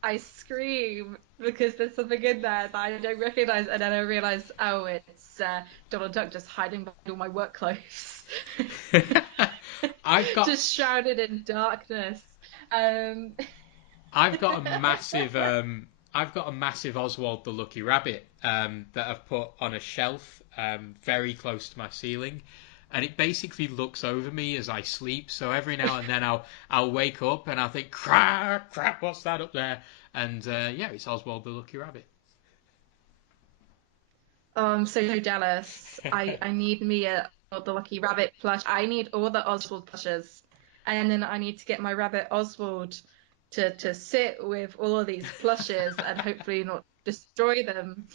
I scream because there's something in there that I don't recognize, and then I realize, oh, it's Donald Duck just hiding behind all my work clothes. I've got just shrouded in darkness. I've got a massive Oswald the Lucky Rabbit that I've put on a shelf very close to my ceiling, and it basically looks over me as I sleep. So every now and then I'll wake up and I'll think, crap, what's that up there? And yeah, it's Oswald the Lucky Rabbit. Oh, I'm so jealous. I need me a the Lucky Rabbit plush. I need all the Oswald plushes, and then I need to get my rabbit Oswald to sit with all of these plushes and hopefully not destroy them,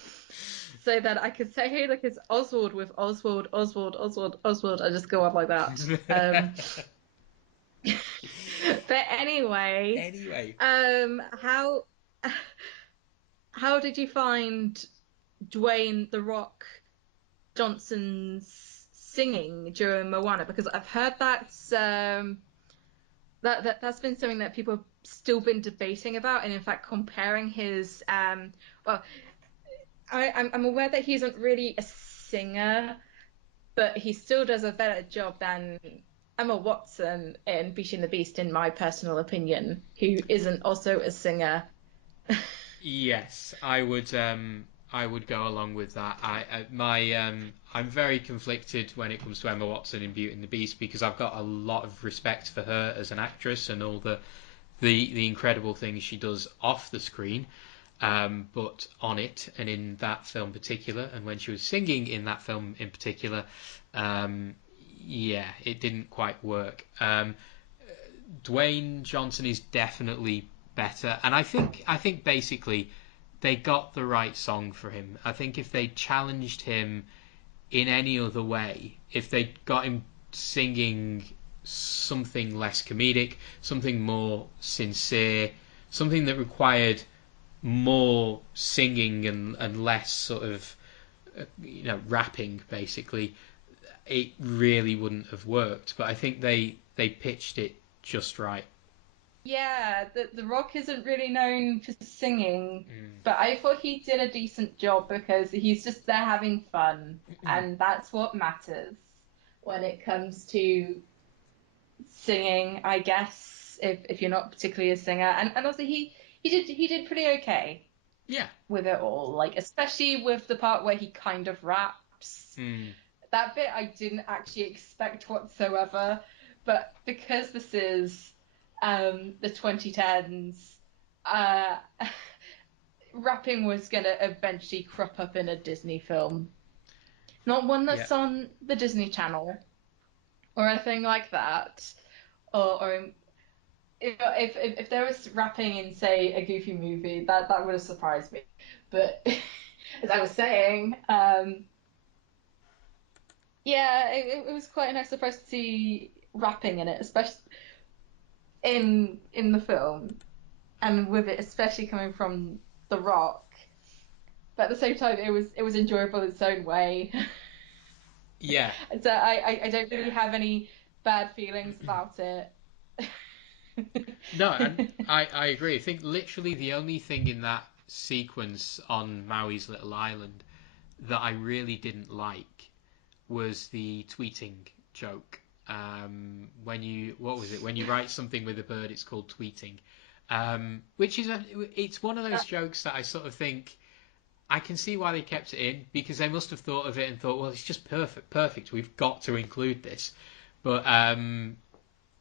so that I could say, hey, look, it's Oswald with Oswald. I just go on like that. But Anyway, how did you find Dwayne The Rock Johnson's singing during Moana, because I've heard that's that's been something that people have still been debating about, and in fact comparing his well, I'm aware that he isn't really a singer, but he still does a better job than Emma Watson in Beauty and the Beast, in my personal opinion, who isn't also a singer. Yes, I would. I would go along with that. I'm very conflicted when it comes to Emma Watson in Beauty and the Beast, because I've got a lot of respect for her as an actress and all the incredible things she does off the screen. But on it, and in that film particular, and when she was singing in that film in particular, yeah, it didn't quite work. Dwayne Johnson is definitely better, and I think basically they got the right song for him. I think if they challenged him in any other way, if they got him singing something less comedic, something more sincere, something that required more singing and less sort of rapping, basically, it really wouldn't have worked. But I think they pitched it just right. Yeah, the Rock isn't really known for singing, but I thought he did a decent job, because he's just there having fun, and that's what matters when it comes to singing, I guess, if you're not particularly a singer. And also he did pretty okay Yeah. with it all, like especially with the part where he kind of raps. That bit I didn't actually expect whatsoever, but because this is the 2010s, uh, rapping was going to eventually crop up in a Disney film. Not one that's on the Disney Channel or anything like that. Or if there was rapping in, say, a Goofy movie, that would have surprised me. But as I was saying, yeah, it was quite a nice surprise to see rapping in it, especially in the film, and with it especially coming from The Rock. But at the same time, it was enjoyable in its own way. Yeah. So I don't really have any bad feelings about it. No, and I agree. I think literally the only thing in that sequence on Maui's little island that I really didn't like was the tweeting joke. What was it? When you write something with a bird, it's called tweeting. Which is it's one of those jokes that I sort of think I can see why they kept it in, because they must have thought of it and thought, well, it's just perfect. We've got to include this. But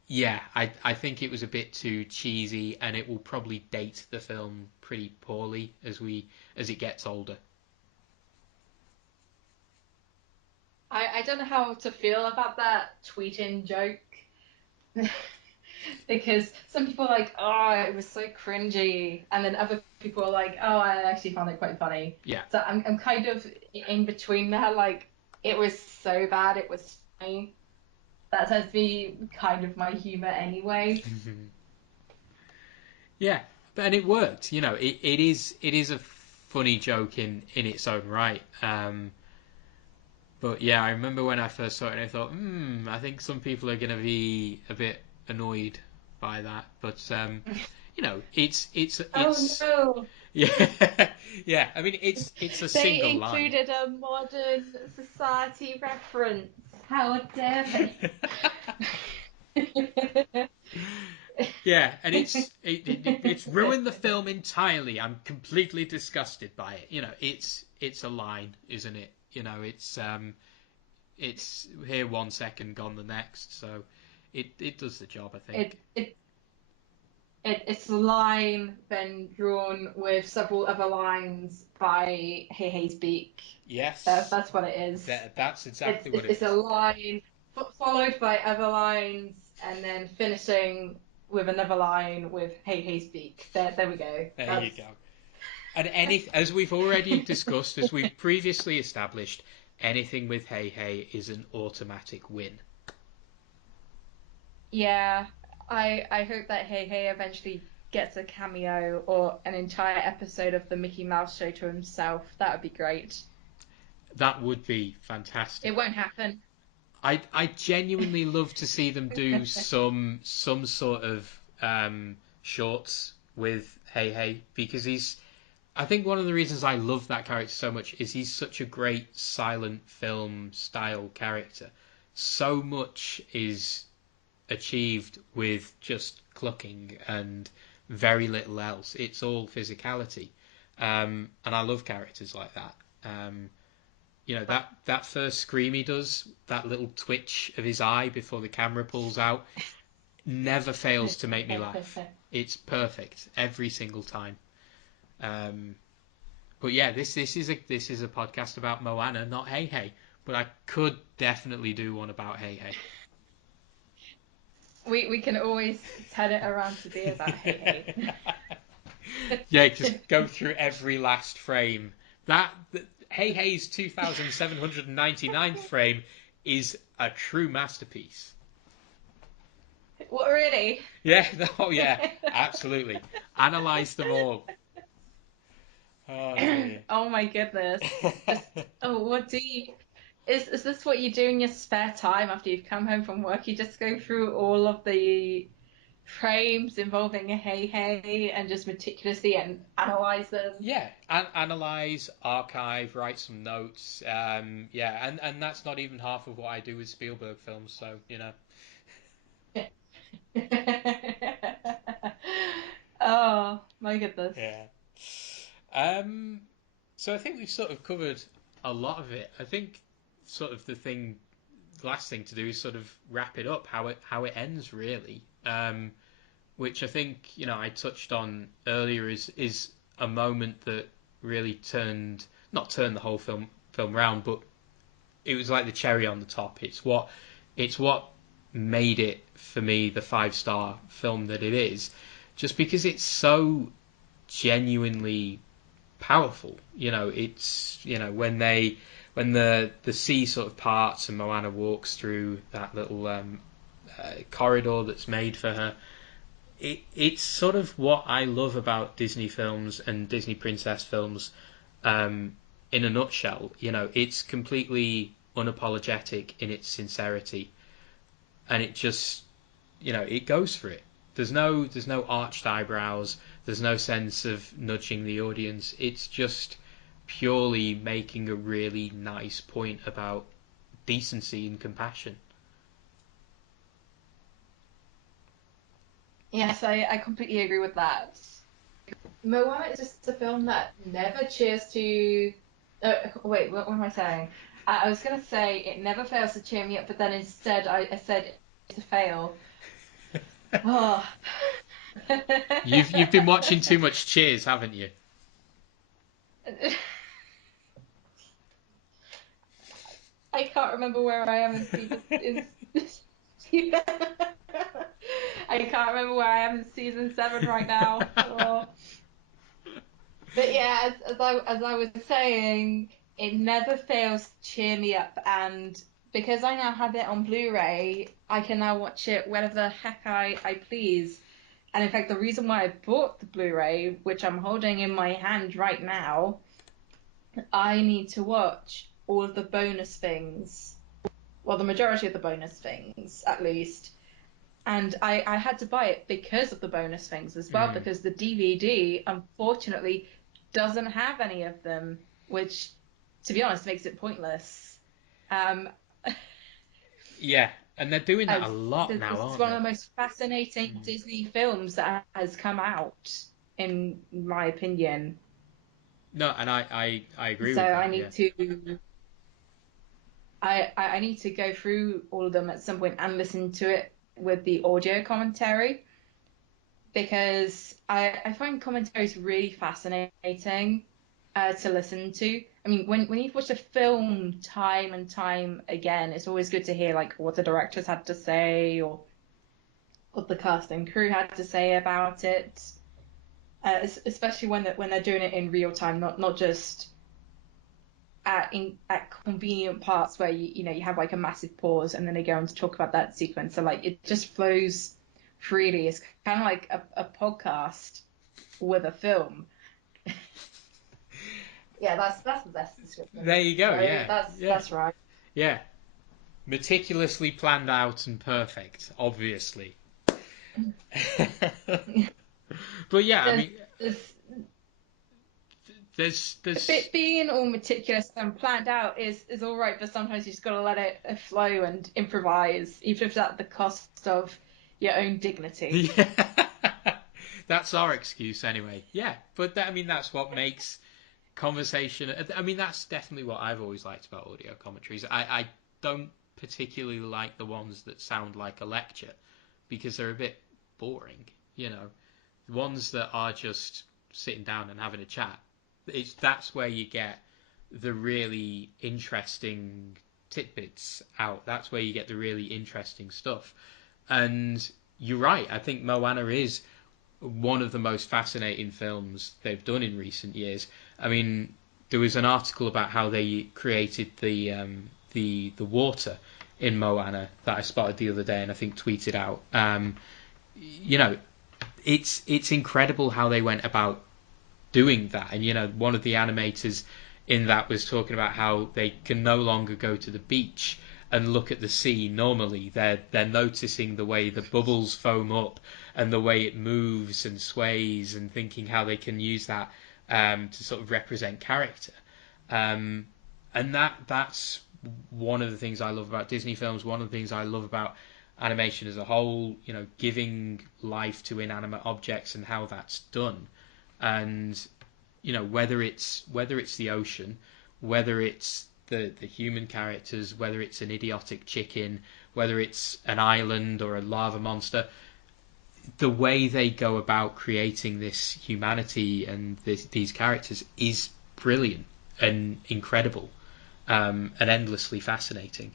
yeah, I think it was a bit too cheesy, and it will probably date the film pretty poorly as it gets older. I don't know how to feel about that tweeting joke. Because some people are like, oh, it was so cringy, and then other people are like, oh, I actually found it quite funny. Yeah. So I'm kind of in between there, like, it was so bad it was funny. That tends to be kind of my humor anyway. Yeah, and it worked. It is a funny joke in its own right. But yeah, I remember when I first saw it, and I thought, I think some people are going to be a bit annoyed by that. But it's Oh no! yeah, yeah. I mean, it's a They single line. included a modern society reference. How dare they? Yeah, and it's ruined the film entirely. I'm completely disgusted by it. It's a line, isn't it? It's here 1 second, gone the next. So it does the job, I think. It's a line then drawn with several other lines by Hei Hei's beak. Yes, That's what it is. that's exactly what it It's is. a line followed by other lines, and then finishing with another line with Hei Hei's beak. There we go. There you go. And as we've already discussed, as we've previously established, anything with Hei Hei is an automatic win. Yeah, I hope that Hei Hei eventually gets a cameo or an entire episode of the Mickey Mouse Show to himself. That would be great. That would be fantastic. It won't happen. I genuinely love to see them do some sort of shorts with Hei Hei, because I think one of the reasons I love that character so much is he's such a great silent film style character. So much is achieved with just clucking and very little else. It's all physicality, and I love characters like that. That first scream he does, that little twitch of his eye before the camera pulls out, never fails to make me laugh. It's perfect every single time. But yeah, this is a podcast about Moana, not Hei Hei. But I could definitely do one about Hei Hei. We can always turn it around to be about Hei Hei. Yeah, just go through every last frame. Hei Hei's 2,799th frame is a true masterpiece. What, really? Yeah, oh yeah, absolutely. Analyze them all. Oh dear. Oh my goodness. What do you... Is this what you do in your spare time after you've come home from work? You just go through all of the frames involving a Hei Hei and just meticulously analyze them? Yeah, analyze, archive, write some notes. Yeah, and that's not even half of what I do with Spielberg films. So Oh my goodness. Yeah. So I think we've sort of covered a lot of it. I think sort of the last thing to do is sort of wrap it up, how it ends really. Which I think I touched on earlier is a moment that really not turned the whole film round, but it was like the cherry on the top. It's what made it for me the 5-star film that it is, just because it's so genuinely powerful. It's when the sea sort of parts and Moana walks through that little corridor that's made for her. It's sort of what I love about Disney films and Disney princess films. In a nutshell, it's completely unapologetic in its sincerity, and it just, it goes for it. There's no arched eyebrows. There's no sense of nudging the audience. It's just purely making a really nice point about decency and compassion. Yes, I completely agree with that. Moana is just a film that never cheers to. Wait, what am I saying? I was going to say it never fails to cheer me up, but then instead I said it's a fail. Oh. You've been watching too much Cheers, haven't you? I can't remember where I am in season. I can't remember where I am in season 7 right now. Oh. But yeah, as I was saying, it never fails to cheer me up, and because I now have it on Blu-ray, I can now watch it whenever the heck I please. And in fact, the reason why I bought the Blu-ray, which I'm holding in my hand right now, I need to watch all of the bonus things. Well, the majority of the bonus things, at least. And I had to buy it because of the bonus things as well, because the DVD, unfortunately, doesn't have any of them, which, to be honest, makes it pointless. Yeah, and they're doing that a lot now, aren't It's one they? of the most fascinating Disney films that has come out, in my opinion. No, and I agree So with that. I need to I need to go through all of them at some point and listen to it with the audio commentary, because I find commentaries really fascinating to listen to. I mean, when you've watched a film time and time again, it's always good to hear like what the directors had to say or what the cast and crew had to say about it, especially when they're doing it in real time, not just at convenient parts where you have like a massive pause and then they go on to talk about that sequence. So like it just flows freely. It's kind of like a podcast with a film. Yeah, that's the best description. There you go. So Yeah, that's right. yeah. Meticulously planned out and perfect, obviously. But yeah, I There's mean, there's there's being all meticulous and planned out is all right, but sometimes you just got to let it flow and improvise, even if that's at the cost of your own dignity. yeah. That's our excuse anyway. Yeah, but I mean that's what makes conversation. I mean that's definitely what I've always liked about audio commentaries. I don't particularly like the ones that sound like a lecture because they're a bit boring. You know, the ones that are just sitting down and having a chat. That's where you get the really interesting tidbits out. That's where you get the really interesting stuff. And you're right. I think Moana is one of the most fascinating films they've done in recent years. I mean, there was an article about how they created the water in Moana that I spotted the other day, and I think tweeted out. You know, it's incredible how they went about doing that. And you know, one of the animators in that was talking about how they can no longer go to the beach and look at the sea normally. They're noticing the way the bubbles foam up and the way it moves and sways, and thinking how they can use that to sort of represent character. And that's one of the things I love about Disney films. One of the things I love about animation as a whole. You know, giving life to inanimate objects and how that's done. And you know, whether it's the ocean, whether it's the human characters, whether it's an idiotic chicken, whether it's an island or a lava monster, the way they go about creating this humanity and these characters is brilliant and incredible, and endlessly fascinating.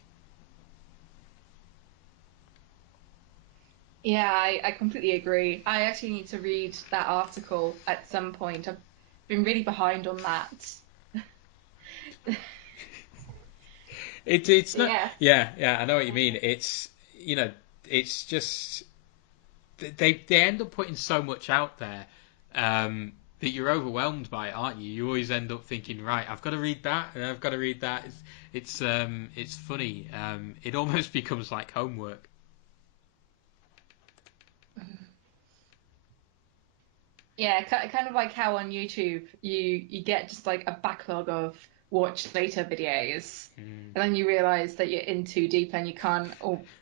Yeah, I completely agree. I actually need to read that article at some point. I've been really behind on that. It's not. Yeah. Yeah, I know what you mean. It's, you know, it's just they end up putting so much out there, that you're overwhelmed by it, aren't you? You always end up thinking, right, I've got to read that and I've got to read that. It's funny. It almost becomes like homework. Yeah, kind of like how on YouTube you get just like a backlog of watch later videos, Mm. and then you realize that you're in too deep and you can't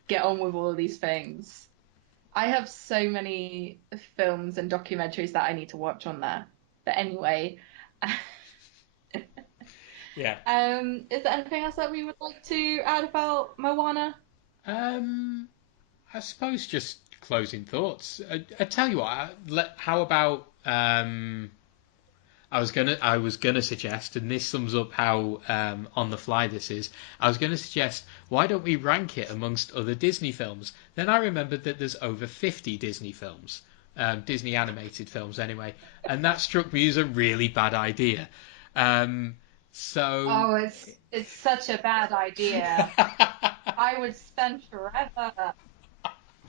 get on with all of these things. I have so many films and documentaries that I need to watch on there. But anyway, Yeah. is there anything else that we would like to add about Moana? Um, I suppose just closing thoughts. I tell you what. How about I was gonna suggest, and this sums up how on the fly this is. I was gonna suggest, why don't we rank it amongst other Disney films? Then I remembered that there's over 50 Disney films, Disney animated films anyway, and that struck me as a really bad idea. Um, so Oh, it's such a bad idea. I would spend forever.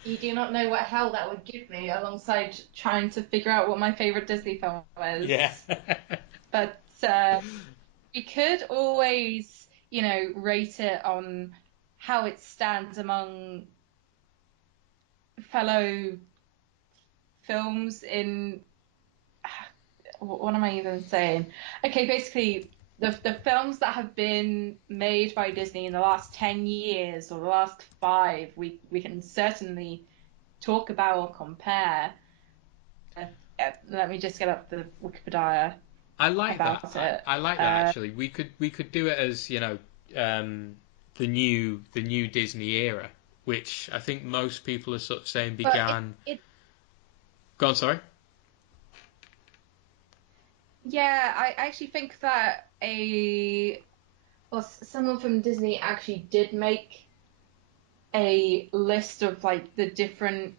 You do not know what hell that would give me alongside trying to figure out what my favorite Disney film yeah. is. But we could always, rate it on how it stands among fellow films in, what am I even saying? Okay, basically the films that have been made by Disney in the last 10 years or the last 5, we can certainly talk about or compare. Let me just get up the Wikipedia I like that. about it. I like that actually. We could do it as, the new Disney era, which I think most people are sort of saying But began. it Go on, sorry. yeah, I actually think that someone from Disney actually did make a list of like the different.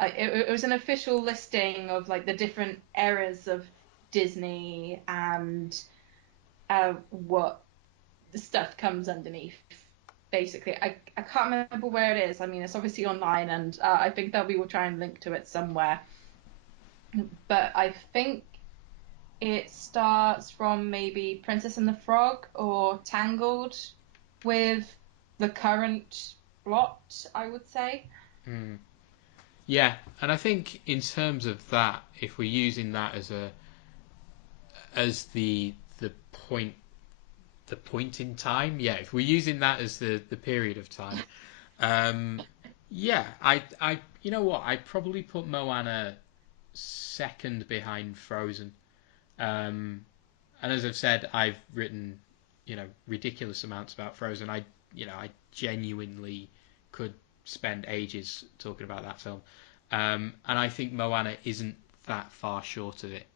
It was an official listing of like the different eras of Disney and what the stuff comes underneath. Basically, I can't remember where it is. I mean, it's obviously online, and I think that we will try and link to it somewhere. But I think it starts from maybe Princess and the Frog or Tangled with the current plot, I would say. Yeah, and I think in terms of that, if we're using that as the point the point in time, yeah, if we're using that as the period of time, yeah, I you know what, I'd probably put Moana second behind Frozen. And as I've said, I've written, ridiculous amounts about Frozen. I genuinely could spend ages talking about that film. And I think Moana isn't that far short of it.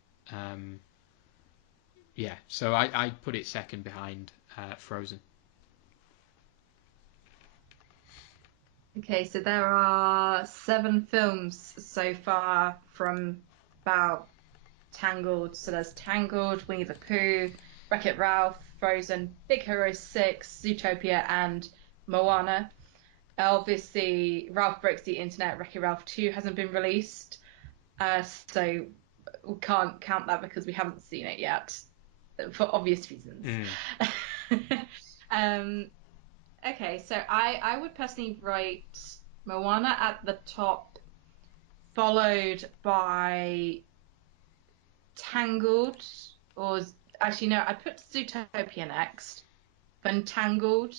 Yeah, so I'd put it second behind Frozen. Okay, so there are 7 films so far from about Tangled. So there's Tangled, Winnie the Pooh, Wreck-It Ralph, Frozen, Big Hero 6, Zootopia, and Moana. Obviously, Ralph Breaks the Internet, Wreck-It Ralph 2 hasn't been released, so we can't count that because we haven't seen it yet, for obvious reasons. Okay, so I would personally rate Moana at the top, followed by Tangled, or actually no, I put Zootopia next, then Tangled,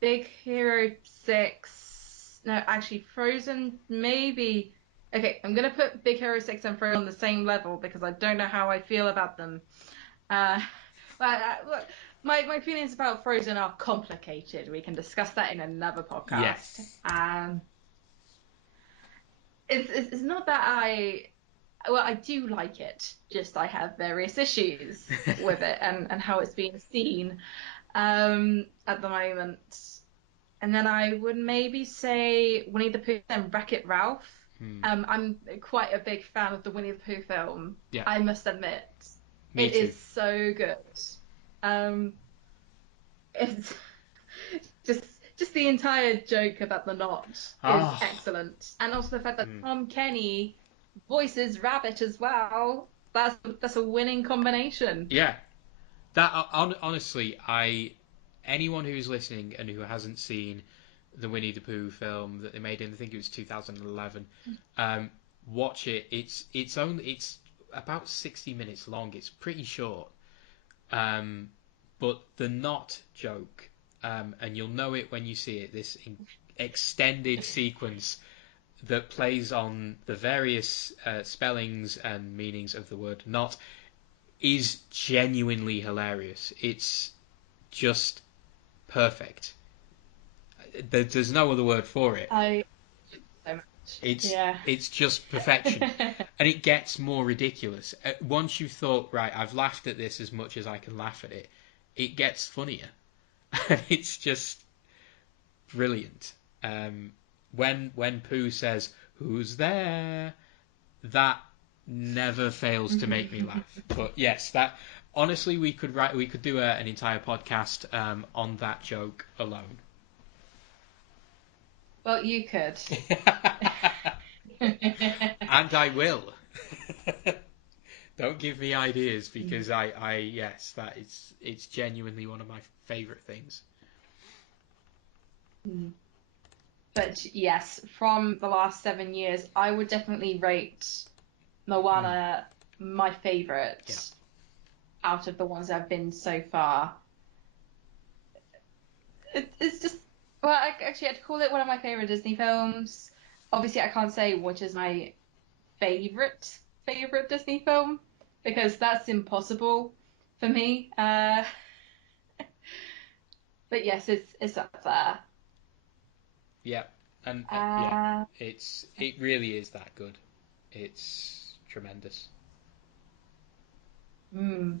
Big Hero 6, no, actually Frozen, maybe. Okay, I'm gonna put Big Hero 6 and Frozen on the same level because I don't know how I feel about them. But my feelings about Frozen are complicated. We can discuss that in another podcast. Yes. It's not that I do like it, just I have various issues with it and how it's being seen at the moment. And then I would maybe say Winnie the Pooh and Wreck-It Ralph. I'm quite a big fan of the Winnie the Pooh film. Yeah. I must admit. Me it too. is so good. It's just the entire joke about the knot is excellent, and also the fact that Tom Kenny voices Rabbit as well. That's a winning combination. Yeah, that honestly, anyone who's listening and who hasn't seen the Winnie the Pooh film that they made in, I think it was 2011, watch it. It's about 60 minutes long. It's pretty short, but the knot joke, and you'll know it when you see it. This extended sequence that plays on the various spellings and meanings of the word knot is genuinely hilarious. It's just perfect. There's no other word for it. So much. It's just perfection. And it gets more ridiculous. Once you've thought, right, I've laughed at this as much as I can laugh at it, it gets funnier. And it's just brilliant. When Pooh says, "Who's there?" that never fails to make me laugh. But yes, that honestly we could do an entire podcast on that joke alone. Well, you could. And I will. Don't give me ideas because it's genuinely one of my favorite things. But yes, from the last 7 years, I would definitely rate Moana my favorite out of the ones that have been so far. It's just, well, actually, I'd call it one of my favorite Disney films. Obviously, I can't say which is my favorite Disney film because that's impossible for me. But yes, it's up there. Yeah, and it really is that good. It's tremendous. So,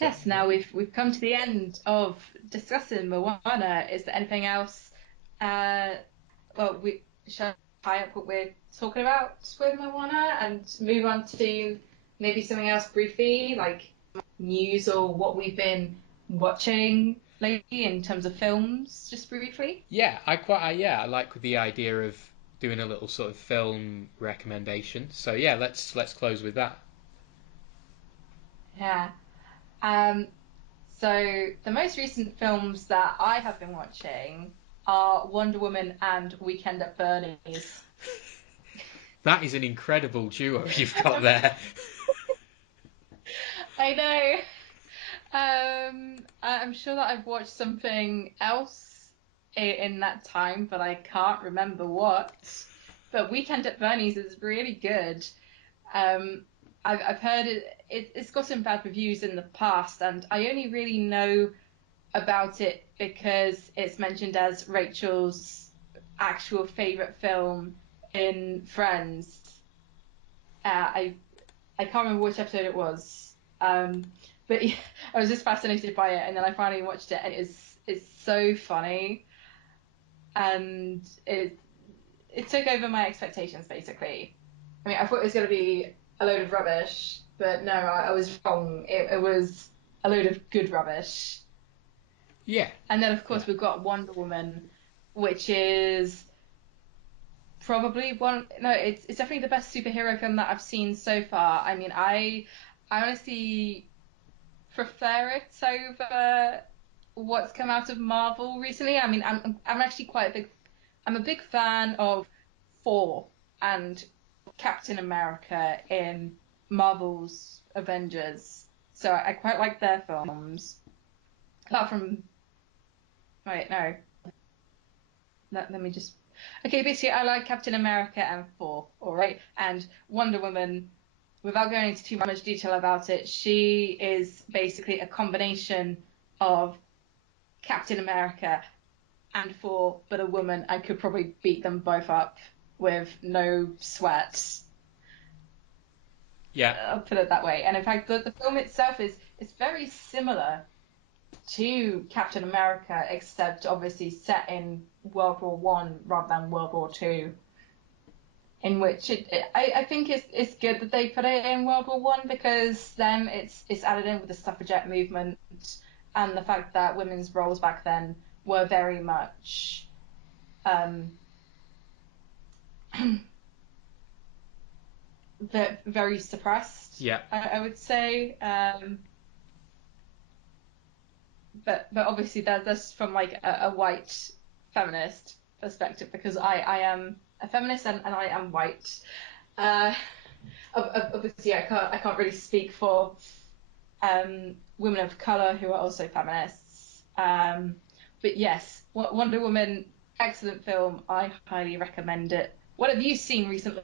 yes, now we've come to the end of discussing Moana. Is there anything else? Well, we shall tie up what we're talking about with Moana and move on to maybe something else briefly, like news or what we've been watching lately in terms of films, just briefly. Yeah, I like the idea of doing a little sort of film recommendation. So yeah, let's close with that. Yeah. Um, so the most recent films that I have been watching are Wonder Woman and Weekend at Bernie's. That is an incredible duo you've got there. I know. I'm sure that I've watched something else in that time, but I can't remember what. But Weekend at Bernie's is really good. Um, I've heard it's gotten bad reviews in the past, and I only really know about it because it's mentioned as Rachel's actual favorite film in Friends. I can't remember which episode it was, but yeah, I was just fascinated by it, and then I finally watched it, and it's so funny, and it took over my expectations basically. I mean, I thought it was going to be a load of rubbish, but no, I was wrong. It was a load of good rubbish. Yeah. And then, of course, we've got Wonder Woman, which is probably it's definitely the best superhero film that I've seen so far. I mean, I honestly prefer it over what's come out of Marvel recently. I mean, I'm actually I'm a big fan of Thor and Captain America in Marvel's Avengers. So I quite like their films. Apart from, wait, no. Let me just. Okay, basically, I like Captain America and Thor, all right? And Wonder Woman, without going into too much detail about it, she is basically a combination of Captain America and Thor, but a woman. I could probably beat them both up with no sweat. Yeah. I'll put it that way. And in fact, the film itself is very similar to Captain America, except obviously set in World War One rather than World War Two. In which I think it's good that they put it in World War One because then it's added in with the suffragette movement and the fact that women's roles back then were very much very suppressed. Yeah. I would say. But obviously that's from like a white feminist perspective because I am a feminist and I am white. Obviously I can't really speak for women of color who are also feminists. But yes, Wonder Woman, excellent film. I highly recommend it. What have you seen recently?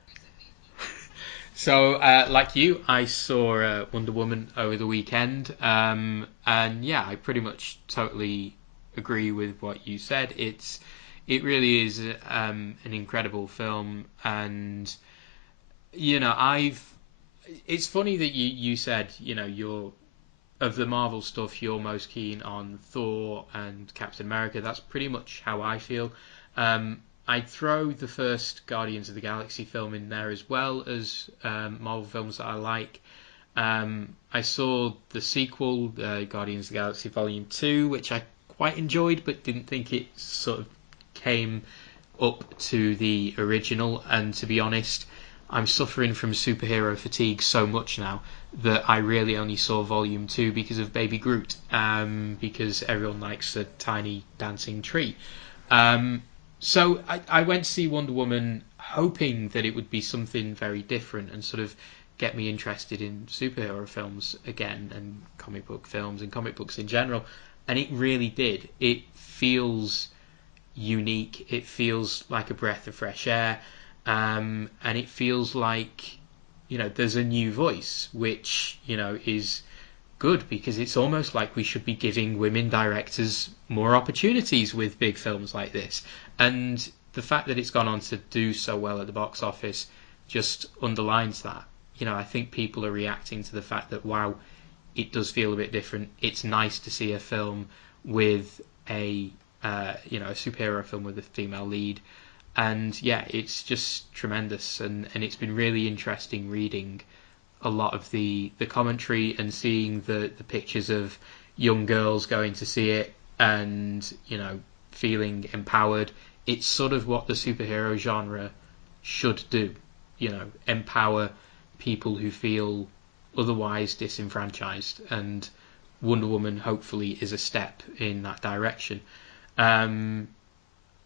So, like you, I saw Wonder Woman over the weekend, and yeah, I pretty much totally agree with what you said. It really is an incredible film, and you know, It's funny that you said you're of the Marvel stuff, you're most keen on Thor and Captain America. That's pretty much how I feel. I'd throw the first Guardians of the Galaxy film in there as well as Marvel films that I like. I saw the sequel, Guardians of the Galaxy Volume 2, which I quite enjoyed, but didn't think it sort of came up to the original. And to be honest, I'm suffering from superhero fatigue so much now that I really only saw Volume 2 because of Baby Groot, because everyone likes a tiny dancing tree. So I went to see Wonder Woman hoping that it would be something very different and sort of get me interested in superhero films again and comic book films and comic books in general. And it really did. It feels unique. It feels like a breath of fresh air. And it feels like, there's a new voice, which, is good because it's almost like we should be giving women directors more opportunities with big films like this. And the fact that it's gone on to do so well at the box office just underlines that. I think people are reacting to the fact that, wow, it does feel a bit different. It's nice to see a film with a superhero film with a female lead. And yeah, it's just tremendous. And it's been really interesting reading a lot of the commentary and seeing the pictures of young girls going to see it and, feeling empowered. It's sort of what the superhero genre should do. Empower people who feel otherwise disenfranchised, and Wonder Woman hopefully is a step in that direction. And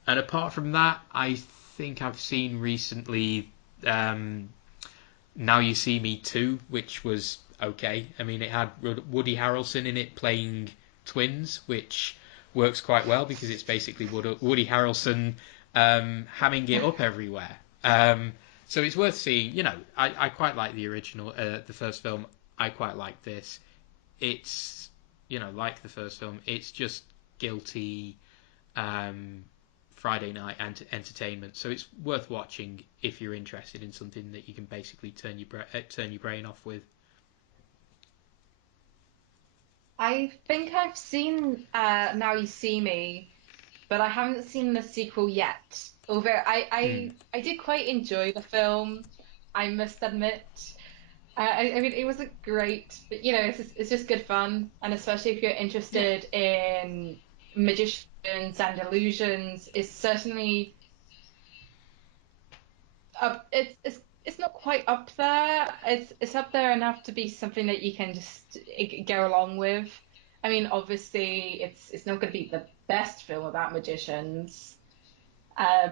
apart from that, I think I've seen recently Now You See Me 2, which was okay. I mean, it had Woody Harrelson in it playing twins, which works quite well because it's basically Woody Harrelson hamming it up everywhere. So it's worth seeing. I quite like the original, the first film. I quite like this. It's, like the first film, it's just guilty Friday night entertainment. So it's worth watching if you're interested in something that you can basically turn your brain off with. I think I've seen Now You See Me, but I haven't seen the sequel yet. Although I did quite enjoy the film, I must admit. I mean, it wasn't great, but it's just good fun, and especially if you're interested in magicians and illusions, it's certainly up. It's not quite up there. It's up there enough to be something that you can just go along with. I mean, obviously, it's not going to be the best film about magicians, uh,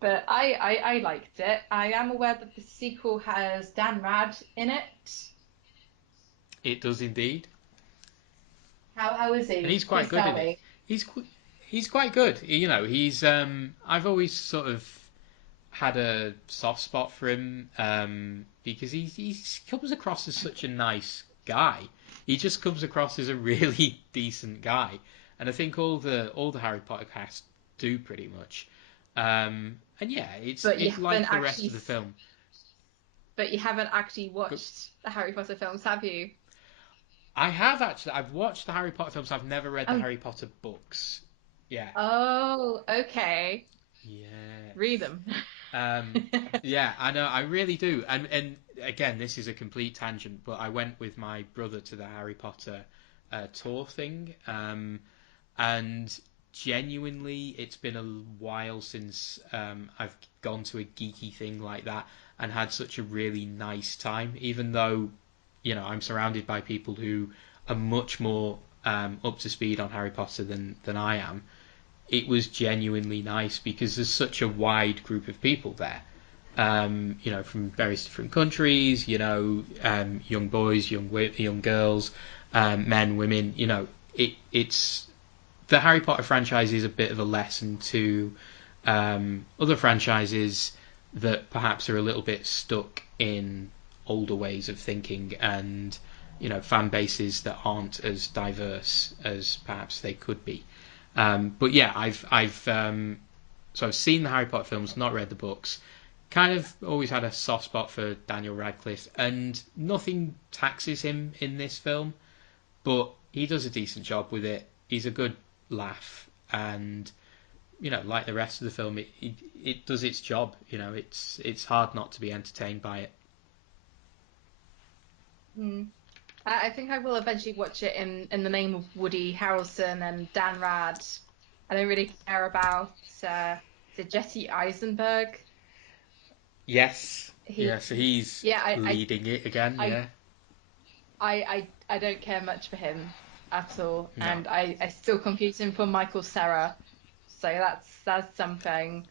but I liked it. I am aware that the sequel has Dan Rad in it. It does indeed. How is he? And he's quite good in it. Me. He's quite good. He's I've always sort of had a soft spot for him because he comes across as such a nice guy. He just comes across as a really decent guy, and I think all the Harry Potter cast do pretty much. And yeah, it's like the rest of the film. But you haven't actually watched the Harry Potter films, have you? I have actually. I've watched the Harry Potter films. I've never read the Harry Potter books. Yeah. Oh, okay. Yeah. Read them. Yeah, I know. I really do. And again, this is a complete tangent, but I went with my brother to the Harry Potter tour thing, and genuinely, it's been a while since I've gone to a geeky thing like that and had such a really nice time, even though I'm surrounded by people who are much more up to speed on Harry Potter than I am. It was genuinely nice because there's such a wide group of people there, from various different countries, young boys, young girls, men, women. It's the Harry Potter franchise is a bit of a lesson to other franchises that perhaps are a little bit stuck in older ways of thinking, and fan bases that aren't as diverse as perhaps they could be. But yeah, I've seen the Harry Potter films, not read the books. Kind of always had a soft spot for Daniel Radcliffe, and nothing taxes him in this film, but he does a decent job with it. He's a good laugh, and like the rest of the film, it does its job. It's hard not to be entertained by it. I think I will eventually watch it in the name of Woody Harrelson and Dan Rad. I don't really care about the Jesse Eisenberg. Yes. So he's leading it again. Yeah. I don't care much for him at all, No. and I still confuse him for Michael Cera. So that's something.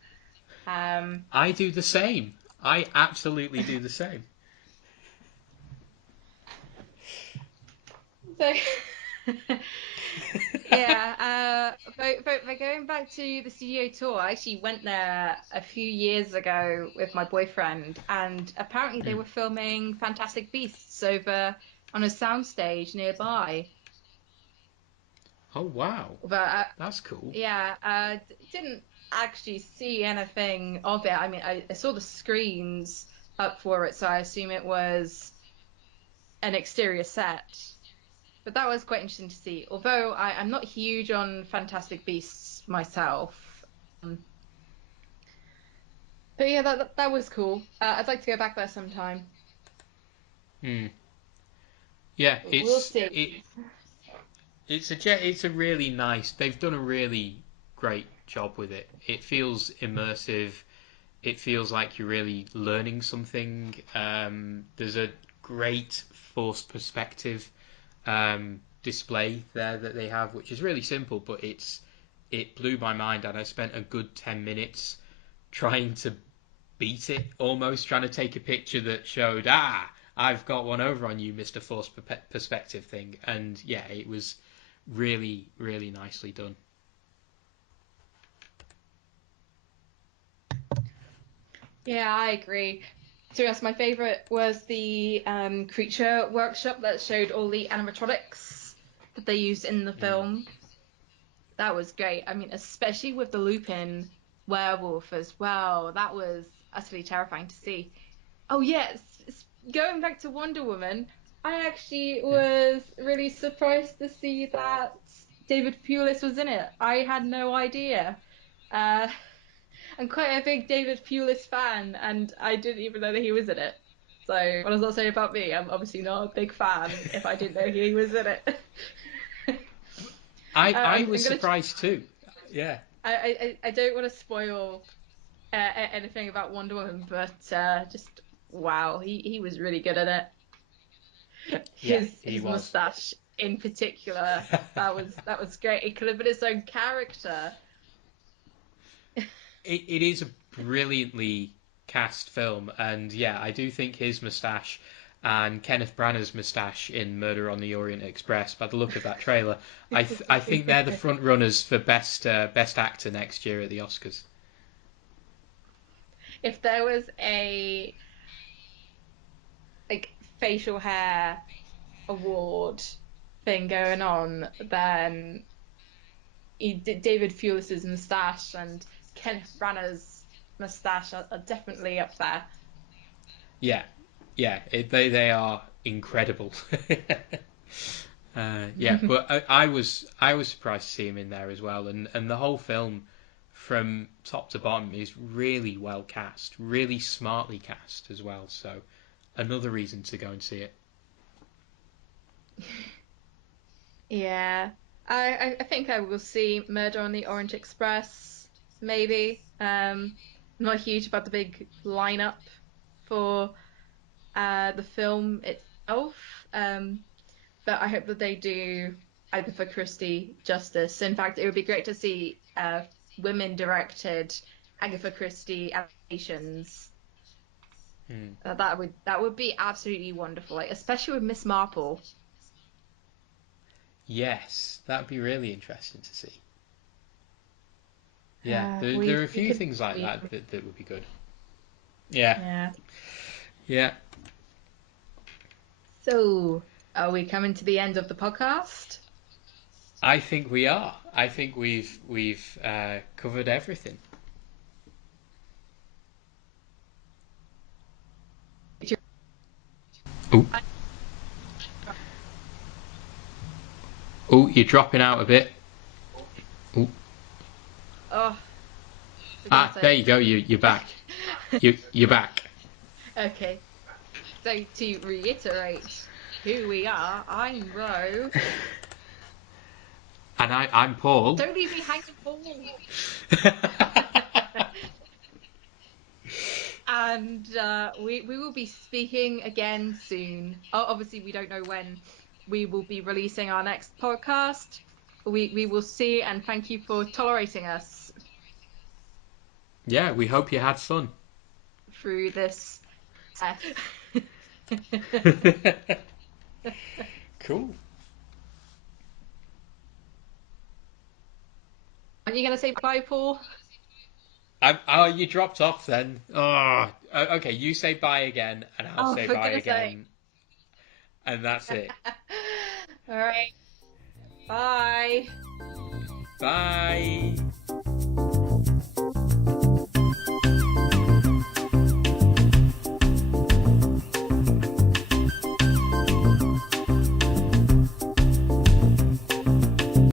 I do the same. I absolutely do the same. So, yeah, but going back to the studio tour, I actually went there a few years ago with my boyfriend, and apparently they were filming Fantastic Beasts over on a soundstage nearby. Oh wow, But that's cool. yeah, didn't actually see anything of it. I mean, I saw the screens up for it, so I assume it was an exterior set. But that was quite interesting to see. Although I'm not huge on Fantastic Beasts myself. But yeah, that was cool. I'd like to go back there sometime. Yeah, We'll see. It's a really nice. They've done a really great job with it. It feels immersive. it feels like you're really learning something. There's a great forced perspective display there that they have, which is really simple, but it blew my mind, and I spent a good 10 minutes trying to beat it, almost trying to take a picture that showed, I've got one over on you, Mr. Forced Perspective thing. And yeah, it was really, really nicely done. Yeah, I agree. To be honest, my favourite was the creature workshop that showed all the animatronics that they used in the film. That was great. I mean, especially with the Lupin werewolf as well. That was utterly terrifying to see. Oh, yes. Going back to Wonder Woman, I actually was really surprised to see that David Pulis was in it. I had no idea. I'm quite a big David Pulis fan, and I didn't even know that he was in it. So, what does that say about me? I'm obviously not a big fan if I didn't know he was in it. I was surprised too. Yeah. I don't want to spoil anything about Wonder Woman, but just wow, he was really good at it. His mustache in particular, that was great. It could have been its own character. It is a brilliantly cast film, and yeah, I do think his moustache and Kenneth Branagh's moustache in Murder on the Orient Express, by the look of that trailer, I think they're the front runners for best actor next year at the Oscars. If there was a facial hair award thing going on, then David Pulis's moustache and Kenneth Branagh's moustache are definitely up there. Yeah, they are incredible. Yeah, but I was surprised to see him in there as well, and the whole film from top to bottom is really well cast, really smartly cast as well. So another reason to go and see it. Yeah, I think I will see Murder on the Orient Express, maybe. Not huge about the big lineup for the film itself, but I hope that they do Agatha Christie justice. In fact, it would be great to see women-directed Agatha Christie adaptations. That would be absolutely wonderful, like especially with Miss Marple. Yes, that'd be really interesting to see. Yeah, there are a few things like that would be good. Yeah. So, are we coming to the end of the podcast? I think we are. I think we've covered everything. Oh, you're dropping out a bit. Ooh. Oh. There you go. You're back. You're back. Okay. So to reiterate who we are, I'm Rowe. And I'm Paul. Don't leave me hanging, Paul. And we will be speaking again soon. Obviously, we don't know when we will be releasing our next podcast. We will see, and thank you for tolerating us. Yeah, we hope you had fun through this. Cool. Are you going to say bye, Paul? Oh, you dropped off then. Oh, okay. You say bye again, and I'll say bye again. And that's it. All right. Bye. Bye.